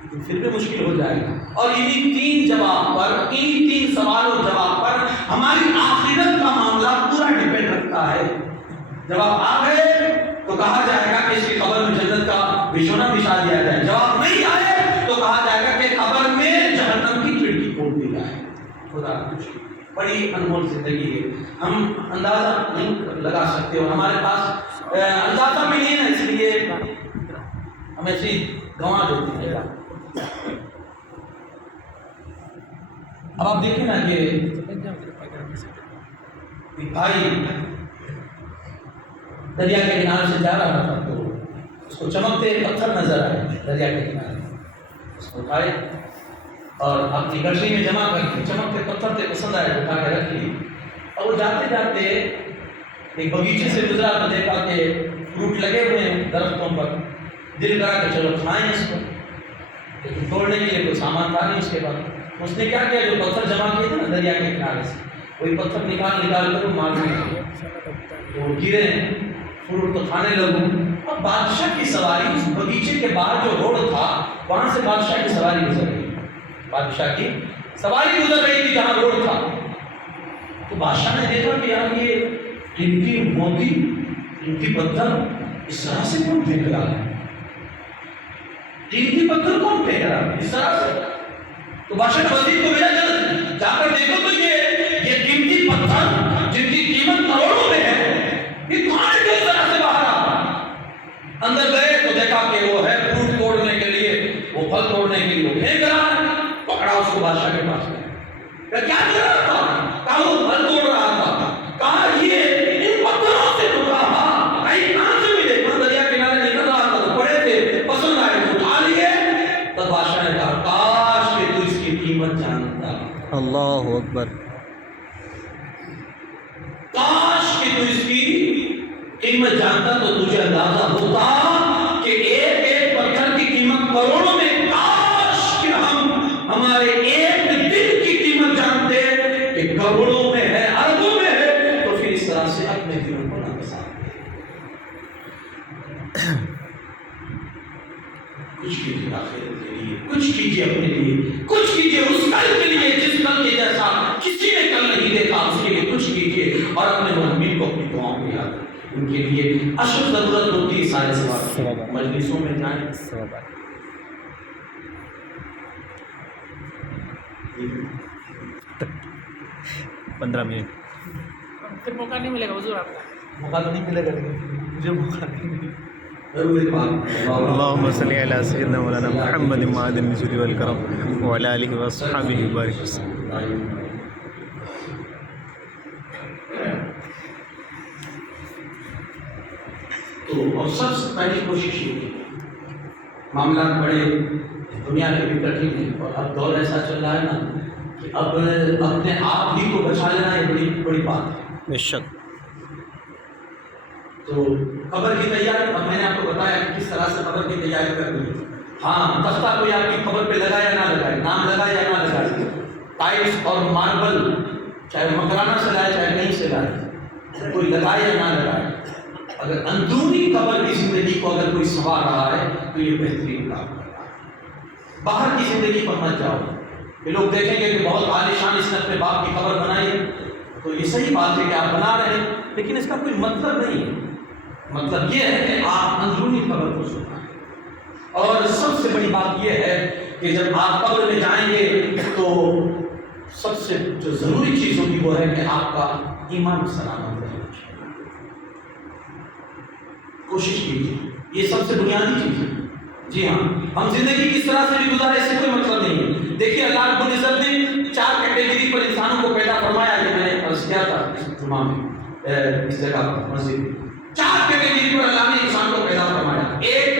لیکن پھر بھی مشکل ہو جائے گا۔ اور انہی 3 جواب پر، انہی 3 سوال و جواب پر ہماری آخرت کا معاملہ پورا ڈیپینڈ رکھتا ہے۔ جواب آ گئے تو کہا جائے گا کہ اس کی قبر میں جنت کا بچھونا بچھا دیا جائے، جواب نہیں آئے تو کہا جائے گا کہ قبر میں جہنم کی کھڑکی کھول دی جائے۔ خدا کچھ بڑی انمول زندگی ہے، ہم اندازہ نہیں لگا سکتے، اور ہمارے پاس اندازہ بھی نہیں ہے، اس لیے ہم ایسے گنوا دیتے ہیں۔ اب آپ دیکھیں نا کہ بھائی دریا کے کنارے سے جا رہا تھا تو اس کو چمکتے پتھر نظر آئے دریا کے کنارے، اس کو اٹھائے اور اپنی گٹری میں جمع کر کے، چمکتے پتھر سے پسند آئے اٹھا کے رکھ لی، اور وہ جاتے جاتے ایک باغیچے سے گزرا تو دیکھا کہ فروٹ لگے ہوئے ہیں درختوں پر، دل کرا کہ چلو کھائیں اس کو، لیکن توڑنے کے لیے کوئی سامان تھا نہیں۔ اس کے بعد اس نے کیا کیا، جو پتھر جمع کیے تھے نا دریا کے کنارے سے، وہی پتھر نکال کر وہ مارنے لگے، وہ گرے، فروٹ تو کھانے لگوں۔ اب بادشاہ کی سواری، اس باغیچے کے باہر جو روڈ تھا وہاں سے بادشاہ کی سواری گزر گئی، بادشاہ کی سواری گزر رہی تھی جہاں روڈ تھا، تو بادشاہ نے دیکھا کہ یار یہ قیمتی موتی، قیمتی پتھر اس طرح سے کون پھینک رہا ہے، قیمتی پتھر کون پھینک رہا ہے اس طرح سے؟ تو بادشاہ نے وزیر کو بھیجا، جا کر دیکھو تو یہ قیمتی پتھر جن کی قیمت کروڑوں میں ہے، یہ کہاں کس طرح سے باہر آ؟ اندر گئے تو دیکھا کہ وہ ہے فروٹ توڑنے کے لیے، وہ پھل توڑنے کے لیے وہ پھینک رہا ہے۔ پکڑا اس کو بادشاہ کے پاس گئے، کیا کر رہا تھا؟ کہا وہ پھل توڑ رہا تھا۔ کہا یہ ان پتھروں سے تو کہا کہیں کہاں سے ملے؟ دریا کنارے نکل رہا تھا تو پڑے تھے، پسند آئے تو اٹھا لیے۔ تب بادشاہ نے کہا کاش کہ تو اس کی قیمت جانتا، اللہ اکبر، کاش کہ تو اس کی قیمت جانتا تو تجھے اندازہ ہوتا کہ ایک ایک پتھر کی قیمت کروڑوں میں، کاش کہ لیے، کچھ کیجیے اس کل کے لیے جس کل کے جیسا کسی نے کل نہیں دیکھا، اس کے لیے کچھ کیجیے اور اپنے مرحومین کو اپنی دعاؤں میں یاد رکھیں۔ ان کے لیے اشد ضرورت ہوتی ہے سارے سوال مجلسوں میں جائیں۔ 15 منٹ پھر موقع نہیں ملے گا حضور آپ کا۔ موقع تو نہیں ملے گا، مجھے موقع نہیں ملے گا۔ ضروری بات اللهم صل على سيدنا مولانا محمد معدن الجود والكرم وعلى آله وصحبه وبارك وسلم۔ تو اور سب سے پہلی کوشش یہ کی، معاملات بڑے دنیا کے بھی کٹھن ہیں اور اب دور ایسا چل رہا ہے نا کہ اب اپنے آپ ہی کو بچا لینا یہ بڑی بڑی بات ہے۔ بے شک تو قبر کی تیاری، اب میں نے آپ کو بتایا کہ کس طرح سے قبر کی تیاری کرنی ہے۔ ہاں تختہ کوئی آپ کی قبر پہ لگائے یا نہ لگائے، نام لگائے یا نہ لگائے، ٹائلس اور ماربل چاہے مکرانہ سے لائے چاہے کہیں سے لائے، کوئی لگائے یا نہ لگائے، اگر اندرونی قبر کی زندگی کو اگر کوئی سنوار رہا ہے تو یہ بہترین کام کر رہا ہے۔ باہر کی زندگی پر مت جاؤ، یہ لوگ دیکھیں گے کہ بہت عالیشان اس نے اپنے باپ کی قبر بنائی ہے، تو یہ صحیح بات ہے کہ آپ بنا رہے ہیں، لیکن اس کا کوئی مطلب نہیں ہے۔ مطلب یہ ہے کہ آپ اندرونی قبر کو سنائیں۔ اور سب سے بڑی بات یہ ہے کہ جب آپ قبر میں جائیں گے تو سب سے جو ضروری چیز ہوگی وہ ہے کہ آپ کا ایمان سلامت رہے۔ کوشش کیجیے، یہ سب سے بنیادی چیز ہے۔ جی ہاں، ہم زندگی کس طرح سے بھی گزارے اس سے کوئی مطلب نہیں ہے۔ دیکھیے اللہ رب العزت نے 4 کیٹیگری پر انسانوں کو پیدا فرمایا، یہ میں نے عرض کیا تھا اس جمعہ میں اس جگہ پر مسجد میں۔ 4 کیٹیگری پر اللہ نے انسان کو پیدا فرمایا۔ ایک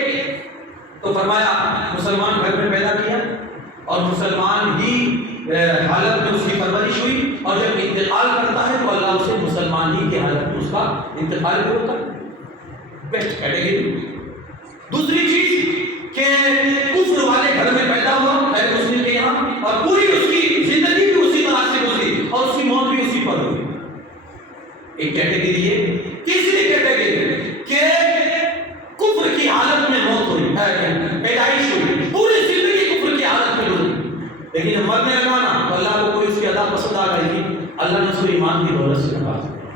تو فرمایا مسلمان گھر میں پیدا کیا اور مسلمان ہی حالت میں اس کی پرورش ہوئی، اور جب انتقال کرتا ہے تو اللہ اسے مسلمان ہی کی حالت میں اس کا انتقال بھی ہوتا ہے۔ Best category. دوسری چیز کہ کفر والے گھر میں پیدا ہوا غیر مسلم کے یہاں، اور پوری اس کی زندگی بھی اسی طرح سے گزری اور اس کی موت بھی اسی پر ہوئی۔ ایک کیٹیگری یہ۔ تیسری کیٹیگری کہ کفر کی حالت میں موت ہوئی، پیدائش ہوئی، پوری زندگی کفر کی حالت میں گزری، لیکن جب مرنے لگا نا تو اللہ کو کوئی اس کی ادا پسند آ گئی تھی، اللہ نے اس کو ایمان کی دولت سے نواز دیا۔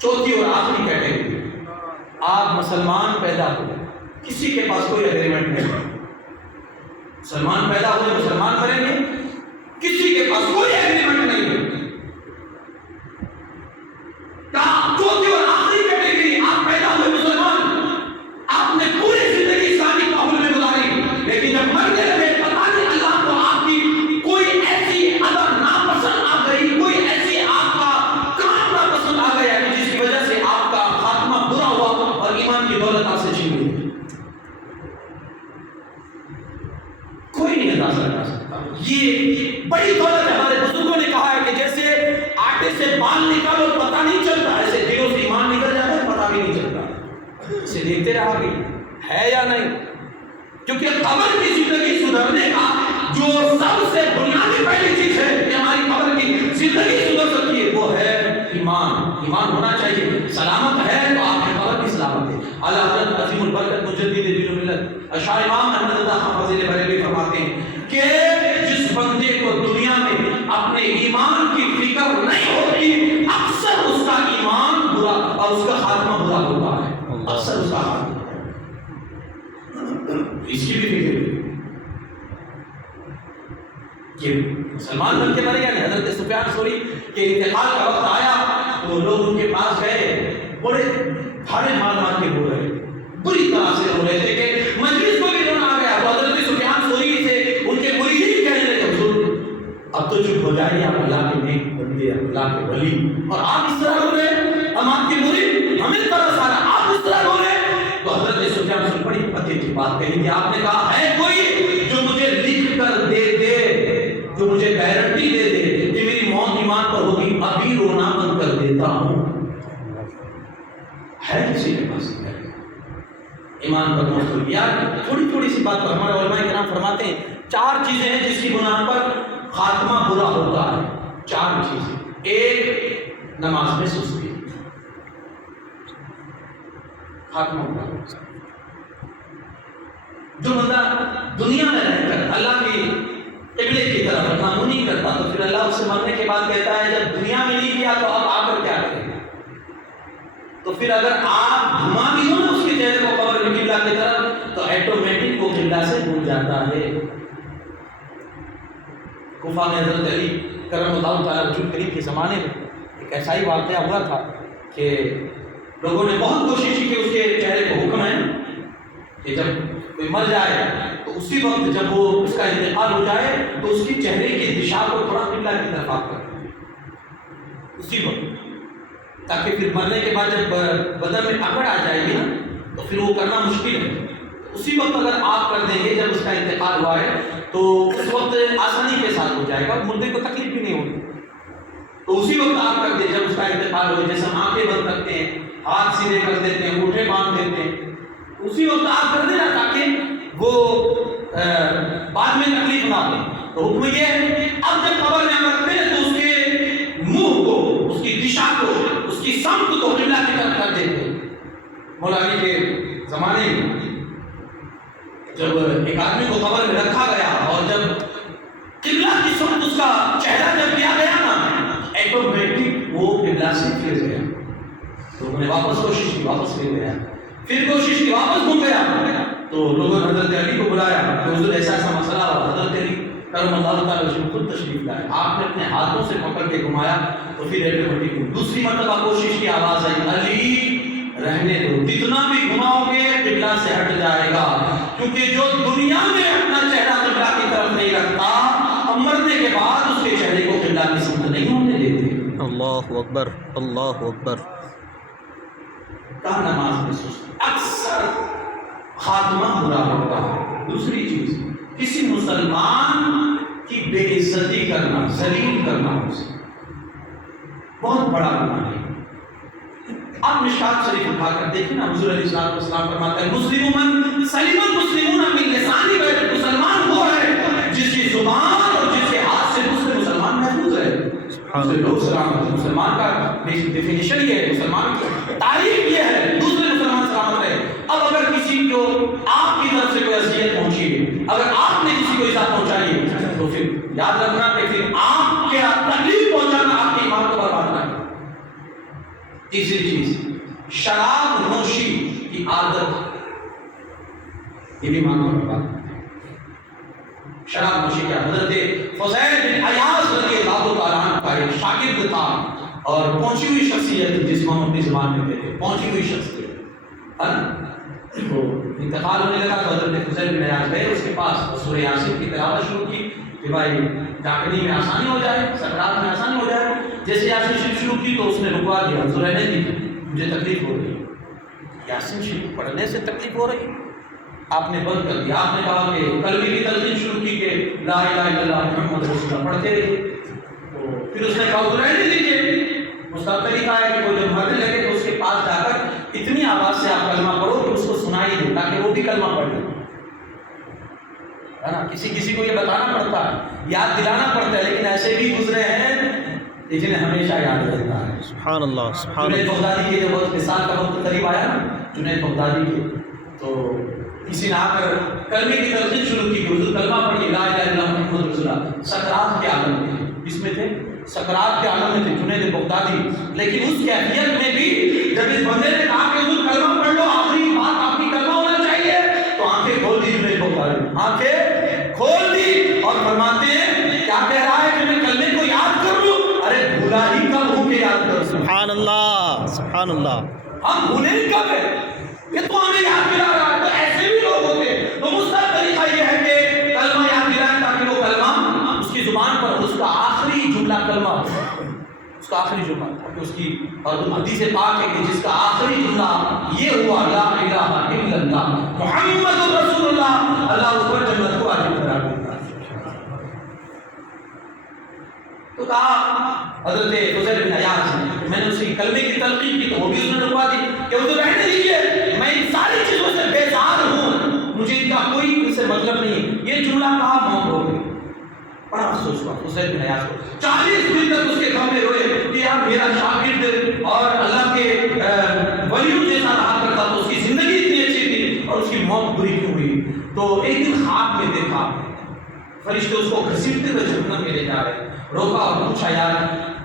چوتھی اور آخری کیٹیگری، آپ مسلمان پیدا ہوئے، کسی کے پاس کوئی ایگریمنٹ نہیں، مسلمان پیدا ہوئے مسلمان کریں گے، کسی کے پاس کوئی ایگریمنٹ نہیں ہے۔ چوتھی اور آخری کیٹیگری، آپ پیدا ہوئے مسلمان، آپ نے پوری زندگی اسلامی ماحول میں گزاری، لیکن جب مرنے لگے پتہ نہیں اللہ کو آپ کی کوئی ایسی ادا ناپسند آ گئی، کوئی ایسی آپ کا کام ناپسند آ گیا کہ جس کی وجہ سے آپ کا خاتمہ برا ہوا اور ایمان کی دولت آپ سے چھین گئی۔ کوئی نہیں اندازہ لگا سکتا۔ یہ بڑی دولت ہے۔ ہمارے بزرگوں نے کہا ہے کہ جیسے آٹے سے بال نکالو پتہ نہیں چلتا، ایسے دلوں سے ایمان نکل جاتا ہے پتہ بھی نہیں چلتا، اسے دیکھتے رہا بھی ہے یا نہیں، کیونکہ قبر کی زندگی سدھرنے کا جو سب سے بنیادی پہلی چیز ہے کہ ہماری قبر کی زندگی سدھر سکتی ہے وہ ہے ایمان۔ ایمان ہونا چاہیے، سلامت ہے تو آپ کی قبر بھی سلامت ہے۔ اعلیٰ حضرت عظیم البرکت مجدد دین و ملت شاہ امام احمد رضا خان فاضل بریلوی فرماتے ہیں کہ جس بندے کو دنیا میں اپنے ایمان کی فکر نہیں ہوتی، اکثر اس کا ایمان برا اور اس کا خاتمہ برا ہوتا ہے، اکثر اس کا خاتمہ۔ اس کی بھی فکر کہ مسلمان بن کے مرے گا نہیں۔ حضرت سفیان ثوری کے انتقال کا وقت آیا تو لوگ ان کے پاس گئے، بڑے دھاڑے مار مار کے رو رہے، بری طرح سے رو رہے تھے کہ مجلس کو بھی رونا آ گیا۔ تو حضرت سفیان ثوری سے ان کے مریدین کہنے لگے حضور اب تو چپ ہو جائیے، آپ اللہ کے نیک بندے، اللہ کے ولی، اور آپ اس طرح رو رہے، ہم آپ کے مرید، ہمیں ترس آ رہا، آپ اس طرح رو رہے۔ تو حضرت سفیان ثوری بڑی پتے کی بات کہی کہ آپ نے کہا ہے کوئی جو مجھے لکھ کر دے دے، جو مجھے گارنٹی دے دے کہ میری موت ایمان پر ہوگی، ابھی رونا بند کر دیتا ہوں؟ ہے کسی کے پاس ایمان پر موت ہوگی؟ یار تھوڑی تھوڑی سی بات پر ہمارے علماء کرام فرماتے ہیں 4 چیزیں ہیں جس کی بنیاد پر خاتمہ برا ہوتا ہے۔ 4 چیزیں۔ ایک، نماز میں سستی، خاتمہ برا ہوتا ہے۔ جو بندہ دنیا میں رہ کر اللہ کی قبلے کی طرف رہنمائی نہیں کرتا تو پھر اللہ اس سے مرنے کے بعد کہتا ہے جب دنیا میں نہیں کیا تو اب آ کر کیا کریں گے؟ تو پھر اگر آپ گھما بھی ہو نا اس کے چہرے کو قبر میں قبلہ کی طرف تو ایٹومیٹک وہ قبلہ سے بھول جاتا ہے۔ کوفہ میں حضرت علی کرم اللہ تعالیٰ وجہ کریم کے زمانے میں ایک ایسا ہی واقعہ ہوا تھا کہ لوگوں نے بہت کوشش کی کہ اس کے چہرے کو حکم ہے کہ جب کوئی مر جائے تو اسی وقت جب وہ اس کا انتقال ہو جائے تو اس کی چہرے کی دشا کو تھوڑا قبلہ کی طرف آپ کریں اسی وقت، تاکہ پھر مرنے کے بعد جب بدن میں اکڑ آ جائے گی نا تو پھر وہ کرنا مشکل ہے۔ اسی وقت اگر آپ کر دیں گے جب اس کا انتقال ہوا ہے تو اس وقت آسانی کے ساتھ ہو جائے گا، مردے کو تکلیف بھی نہیں ہوگی۔ تو اسی وقت آپ کر دیں جب اس کا انتقال ہو، جیسے ہم آنکھیں بند کرتے ہیں، ہاتھ سیدھے کر دیتے ہیں، انگوٹھے باندھ دیتے ہیں، اسی وقت آپ کر دینا تاکہ وہ بعد میں تکلیف نہ ہو۔ تو حکم یہ ہے اب جب قبر میں رکھتے ہیں تو اس کے منہ کو، اس کی دشا کو، اس کی سمت کو قبلہ کی طرف کر دیتے ہیں۔ مولا علی کے زمانے میں جب ایک آدمی کو قبر میں رکھا گیا اور جب قبلہ کی سمت اس کا چہرہ جب کیا گیا نا ایٹومیٹک وہ قبلہ سے پھر گیا۔ تو انہوں نے واپس کوشش کی، واپس پھر گیا، پھر کوشش کی، واپس گھوم گیا۔ تو لوگوں نے حضرت علی کو بلایا کہ حضور ایسا ایسا مسئلہ ہوا۔ حضرت علی کرم اللہ تعالیٰ وجہ خود تشریف لائے، آپ نے اپنے ہاتھوں سے پکڑ کے گھمایا تو پھر ایٹومیٹک دوسری مرتبہ کوشش کی، آواز آئی علی رہنے دو، جتنا بھی گھماؤ گے قبلہ سے ہٹ جائے گا، کیونکہ جو دنیا میں اپنا چہرہ قبلہ کی طرف نہیں رکھتا مرنے کے بعد اس کے چہرے کو قبلہ کی سمت نہیں ہونے دیتے۔ اللہ اکبر، اللہ اکبر۔ کہاں نماز میں سستی، اکثر خاتمہ برا ہوتا ہے۔ دوسری چیز کسی مسلمان کی بے عزتی کرنا، ذلیل کرنا اسے بہت بڑا گناہ ہے۔ آپ مشکات شریف اٹھا کر دیکھیں نا، حضور علیہ السلام فرماتے ہیں مسلم من سلم المسلمون من لسانی، مسلمان وہ ہے جس کی زبان اور جس کے ہاتھ سے دوسرے مسلمان محفوظ ہے۔ دوسرے لوگ سلامت، مسلمان کا ڈیفینیشن یہ ہے، مسلمان کی تعریف یہ ہے دوسرے مسلمان سلامت رہے۔ اب اگر کسی کو آپ کی طرف سے کوئی اذیت پہنچی ہے، اگر آپ نے کسی کو ایذا پہنچائی ہے تو پھر یاد رکھنا کہ پھر آپ کے تکلیف پہنچانا آپ کی ایمان کو برباد کرنا ہے۔ تیسری چیز شراب نوشی کی عادت، یہ بھی ایمان کو برباد کرتی ہے۔ شراب نوشی کی عادت، حضرت فضیل بن عیاض رضی اللہ تعالیٰ عنہ کا ایک شاگرد تھا اور پہنچی ہوئی شخصیت جس کو ہم اپنی زبان میں کہتے ہیں پہنچی ہوئی شخصیت، تو انتقال ہونے لگا تو حضرت فضیل بن عیاض گئے اس کے پاس، سورہ یاسین کی تلاوت شروع کی کہ بھائی جاگنی میں آسانی ہو جائے، سکرات میں آسانی ہو جائے۔ جیسے یاسین شریف شروع کی تو اس نے رکوا دیا، حضور رہنے دیجیے مجھے تکلیف ہو رہی ہے۔ یاسین شریف پڑھنے سے تکلیف ہو رہی ہے، آپ نے بند کر دیا، آپ نے کہا کہ کلمے کی تلقین شروع کی کہ لا الہ الا اللہ محمد رسول اللہ پڑھتے رہیے۔ تو پھر اس نے کہا حضور رہنے دیجیے۔ اس کا طریقہ ہے کہ وہ جب مرنے لگے تو اس کے پاس جا کر اتنی آواز سے آپ کلمہ پڑھو کہ اس کو سنائی دے تاکہ وہ بھی کلمہ پڑھ لے، ہے نا۔ کسی کو یہ بتانا پڑتا ہے، یاد دلانا پڑتا ہے، لیکن ایسے بھی گزرے ہیں جنہیں ہمیشہ یاد رہتا ہے۔ سبحان اللہ، سبحان جنید اللہ۔ بغدادی کے جب وصال کا وقت قریب آیا نا، جنید بغدادی کے، تو کسی نے آ کر کلمے کی تلقین شروع کی کہ حضور کلمہ پڑھیے لا الہ الا اللہ محمد رسول اللہ۔ سکرات کے عالم میں تھے، کس میں تھے؟ سکرات کے عالم میں تھے جنید بغدادی، لیکن اس کیفیت میں بھی جب اس بندے نے کہا کہ حضور کلمہ پڑھ لو، آخری بات آپ کی کلمہ ہونا چاہیے، تو آنکھیں کھول دی جنید بغدادی، آنکھیں کھول دی اور فرماتے ہیں کیا کہہ رہا ہے کہ میں کلمے کو یاد کر لوں؟ ارے بھولا ہی کب ہوں کہ یاد کر سکوں؟ سبحان اللہ، سبحان اللہ۔ ہم بھولے ہی کب ہے کہ تو ہمیں یاد دلا رہا ہے؟ تو ایسے بھی لوگ ہوتے ہیں۔ تو مستقل طریقہ یہ ہے کہ کلمہ یاد دلائیں تاکہ وہ کلمہ اس کی زبان پر اس کا آخری جملہ کلمہ ہو، اس کا آخری جملہ، تاکہ اس کی، اور حدیث پاک ہے کہ جس کا آخری جملہ یہ ہوا لا الہ الا اللہ محمد رسول اللہ، اللہ اس پر جنت کو واجب قرار دیتا ہے۔ تو کہا حضرت فضیل بن عیاض نے، میں نے اس کی کلمے کی تلقین کی تو وہ بھی اس نے رکوا دی کہ حضور رہنے دیجیے، میں ان ساری چیزوں سے بیزار ہوں، مجھے ان کا کوئی ان سے مطلب نہیں۔ یہ جملہ کہا موت ہو گئی، بڑا افسوس ہوا فضیل بن عیاض کو۔ 40 دن تک اس کے غم میں روئے کہ یار میرا شاگرد اور اللہ کے ولیوں جیسا رہا کرتا، تو اس کی زندگی اتنی اچھی تھی اور اس کی موت بری کیوں ہوئی؟ تو تو ایک دن خواب میں دیکھا فرشتے اس کو گھسیٹتے ہوئے جہنم میں لے جا رہے، روکا اور پوچھا یار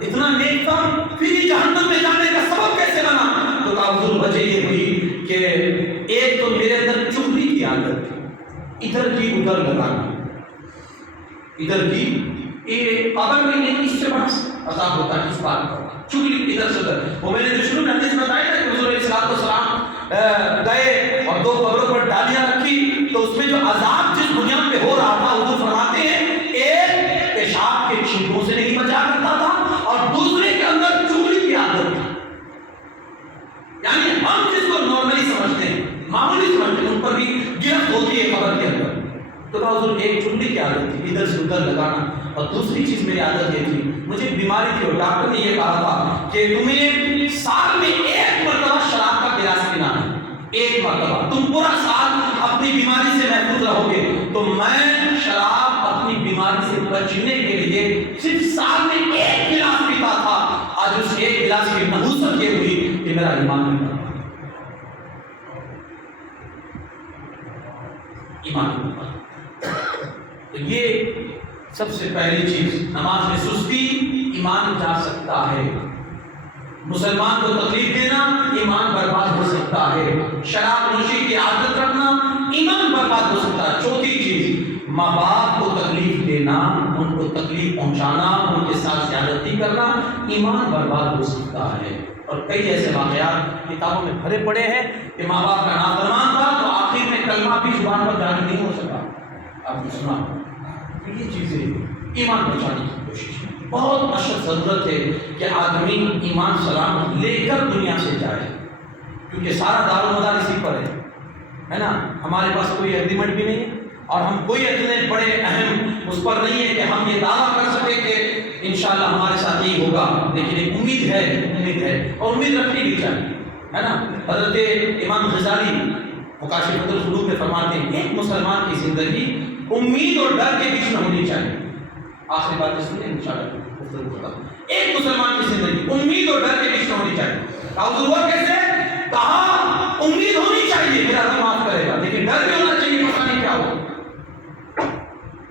اتنا نیک تھا پھر یہ جہنم میں جانے کا سبب کیسے بنا؟ تو کہا حضور وجہ یہ ہوئی کہ ایک تو میرے اندر چغلی کی عادت تھی، ادھر کی ادھر لگانا، ادھر کی اگر میں اس سے بڑا عذاب ہوتا ہے اس بات کا، چغلی ادھر سے ادھر۔ وہ میں نے جو شروع میں حدیث بتایا تھا کہ حضور علیہ السلام گئے اور 2 قبروں پر ڈالیاں رکھی تو اس میں جو عذاب جس بنیاد پہ ہو رہا تھا حضور فرماتے ہیں ایک پیشاب کے چھینٹوں سے نہیں بچا کرتا تھا اور دوسرے کے اندر چغلی کی عادت تھی۔ یعنی ہم جس کو نارملی سمجھتے ہیں، معمولی سمجھتے ہیں، ان پر بھی گرفت ہوتی ہے قبر کے اندر۔ تو کہا حضور ایک چغلی کی عادت تھی ادھر سے ادھر لگانا، اور دوسری چیز میری عادت یہ تھی مجھے بیماری تھی اور ڈاکٹر نے یہ کہا تھا کہ تمہیں سال میں 1 مرتبہ شراب کا گلاس پینا ہے، 1 مرتبہ، تم پورا سال اپنی بیماری سے محفوظ رہو گے۔ تو میں شراب اپنی بیماری سے بچنے کے لیے صرف سال میں 1 گلاس پیتا تھا، آج اس 1 گلاس کی نحوست یہ ہوئی کہ میرا ایمان نہیں بنا، ایمان نہیں بنا۔ تو یہ سب سے پہلی چیز، نماز میں سستی ایمان جا سکتا ہے، مسلمان کو تکلیف دینا ایمان برباد ہو سکتا ہے، شراب نوشی کی عادت رکھنا ایمان برباد ہو سکتا ہے۔ چوتھی چیز، ماں باپ کو تکلیف دینا، ان کو تکلیف پہنچانا، ان کے ساتھ زیادتی کرنا ایمان برباد ہو سکتا ہے۔ اور کئی ایسے واقعات کتابوں میں بھرے پڑے ہیں کہ ماں باپ کا نافرمان تھا تو آخر میں کلمہ بھی زبان پر جاری نہیں ہو سکا، آپ نے سنا۔ یہ چیزیں ایمان بچانے کی کوشش ہے، بہت اشد ضرورت ہے کہ آدمی ایمان سلامت لے کر دنیا سے جائے، کیونکہ سارا دار و مدار اسی پر ہے نا۔ ہمارے پاس کوئی ایگریمنٹ بھی نہیں ہے اور ہم کوئی اتنے بڑے اہم اس پر نہیں ہے کہ ہم یہ دعویٰ کر سکیں کہ انشاءاللہ ہمارے ساتھ یہ ہوگا، لیکن ایک امید ہے اور امید رکھنی بھی چاہیے، ہے نا۔ حضرت امام غزالی مکاشفۃ القلوب میں فرماتے ہیں ایک مسلمان کی زندگی امید اور ڈر کے بیچ میں ہونی چاہیے۔ آخری بات اس میں انشاءاللہ ایک مسلمان کی زندگی امید اور ڈر کے بیچ میں ہونی چاہیے۔ حضور وہ کیسے؟ کہا امید ہونی چاہیے میرا رب معاف کرے گا، لیکن ڈر بھی ہونا چاہیے، پتہ نہیں کیا ہو،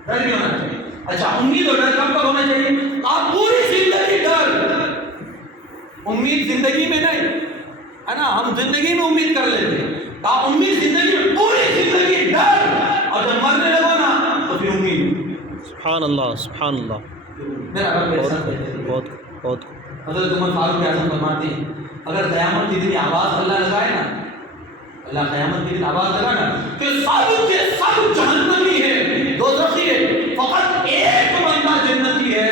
ڈر بھی ہونا چاہیے۔ اچھا امید اور ڈر کب ہونا چاہیے؟ آپ پوری زندگی ڈر، امید زندگی میں نہیں ہے نا، ہم زندگی میں امید کر لیتے ہیں، آپ امید زندگی میں، پوری زندگی ڈر، اور جب مرنے لگو نا تو پھر امید۔ سبحان اللہ سبحان اللہ، میرا رب میرے ساتھ کہتے ہیں، بہت حضرت عمر فاروق اعظم فرماتے ہیں اگر قیامت کے دن آواز اللہ لگائے نا، اللہ قیامت کے دن آواز لگائے نا کہ سب کے سب جہنمی ہے، دوزخی ہے، فقط ایک بندہ جنتی ہے،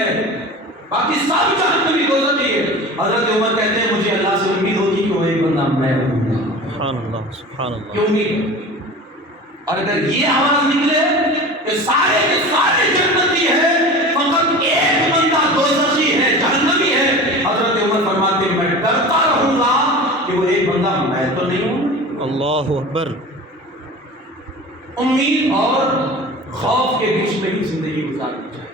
باقی سب جہنمی دوزخی ہے۔ حضرت عمر کہتے ہیں مجھے اللہ سے امید ہوتی کہ وہ ایک بندہ میں ہوں گا، سبحان اللہ سبحان اللہ، یہ امید ہے۔ اور اگر یہ آواز نکلے کہ سارے کے سارے جنتی ہے، فقط ایک بندہ دوزخی ہے، جہنمی ہے، حضرت عمر فرماتے ہیں میں ڈرتا رہوں گا کہ وہ ایک بندہ میں تو نہیں ہوں۔ اللہ اکبر۔ امید اور خوف کے بیچ میں ہی زندگی گزارنی چاہیے،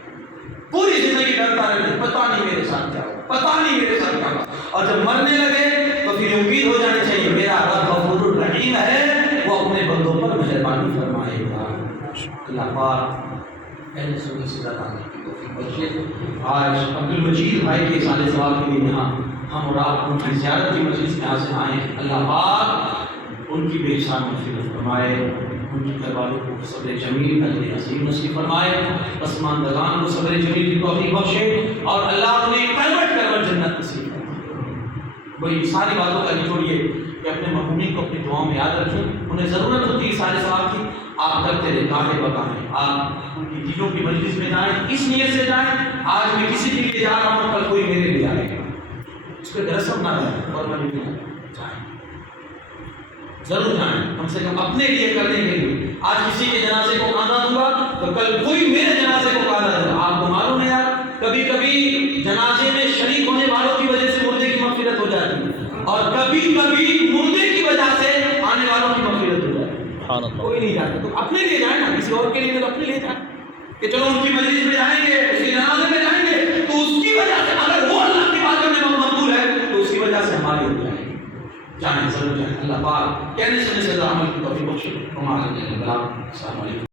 پوری زندگی ڈرتا رہے، پتہ نہیں میرے ساتھ کیا ہوگا، پتہ نہیں میرے ساتھ کیا ہوگا، اور جب مرنے لگے تو پھر امید ہو جانی چاہیے میرا رب غفور الرحیم ہے، وہ اپنے بندوں پر مہربانی فرمائے گا۔ اللہ پاک اہل سنت سے زیادہ آنے کی توفیق بخشے۔ آج عبد المجید بھائی کے سال ثواب کے لیے یہاں ہم اور آپ ان کی زیارت کی مجلس میں حاضر آئے ہیں، اللہ پاک ان کی بے شان مغفرت فرمائے، ان کی گھر والوں کو صبر جمیل اجر عظیم نصیب فرمائے، پسماندگان کو صبر جمیل کی توفیق بخشے، اور اللہ انہیں کروٹ جنت نصیب فرمائے۔ وہی ساری باتوں کا نچوڑ یہ کہ اپنے مرحومین کو اپنی دعاؤں میں یاد رکھیں، انہیں ضرورت ہوتی ہے سارے ثواب کی، آپ کرتے رہے گاہے بگاہے، آپ ان کی دلوں کی مجلس میں جائیں، اس نیت سے جائیں آج میں کسی کے لیے جا رہا ہوں کل کوئی میرے لیے آئے گا، اس پہ رسم نہ رہے، فارمیلٹی نہ جائیں، ضرور جائیں، کم سے کم اپنے لیے کرنے کے لیے۔ آج کسی کے جنازے کو کاندھا دوں گا تو کل کوئی میرے جنازے کو کاندھا دے گا۔ آپ کو معلوم ہے یار کبھی کبھی جنازے میں شریک ہونے والوں کی وجہ سے مردے کی مغفرت ہو جاتی ہے، اور کبھی کبھی مردے کی وجہ سے آنے والوں کی مغفرت ہو جاتی ہے۔ کوئی نہیں جاتا تو اپنے لیے جائیں نا، کسی اور کے لیے تو اپنے لیے جائیں کہ چلو ان کی مجلس میں جائیں گے، اس کے جنازے میں جائیں گے تو اس کی وجہ سے اگر وہ اللہ کی باتوں میں مقبول ہے تو اس کی وجہ سے ہماری ہو جائے گی۔ جانے ضرور جائیں. اللہ پاک کہنے سے عمل کی توفیق بخشے. ہمارے السلام علیکم.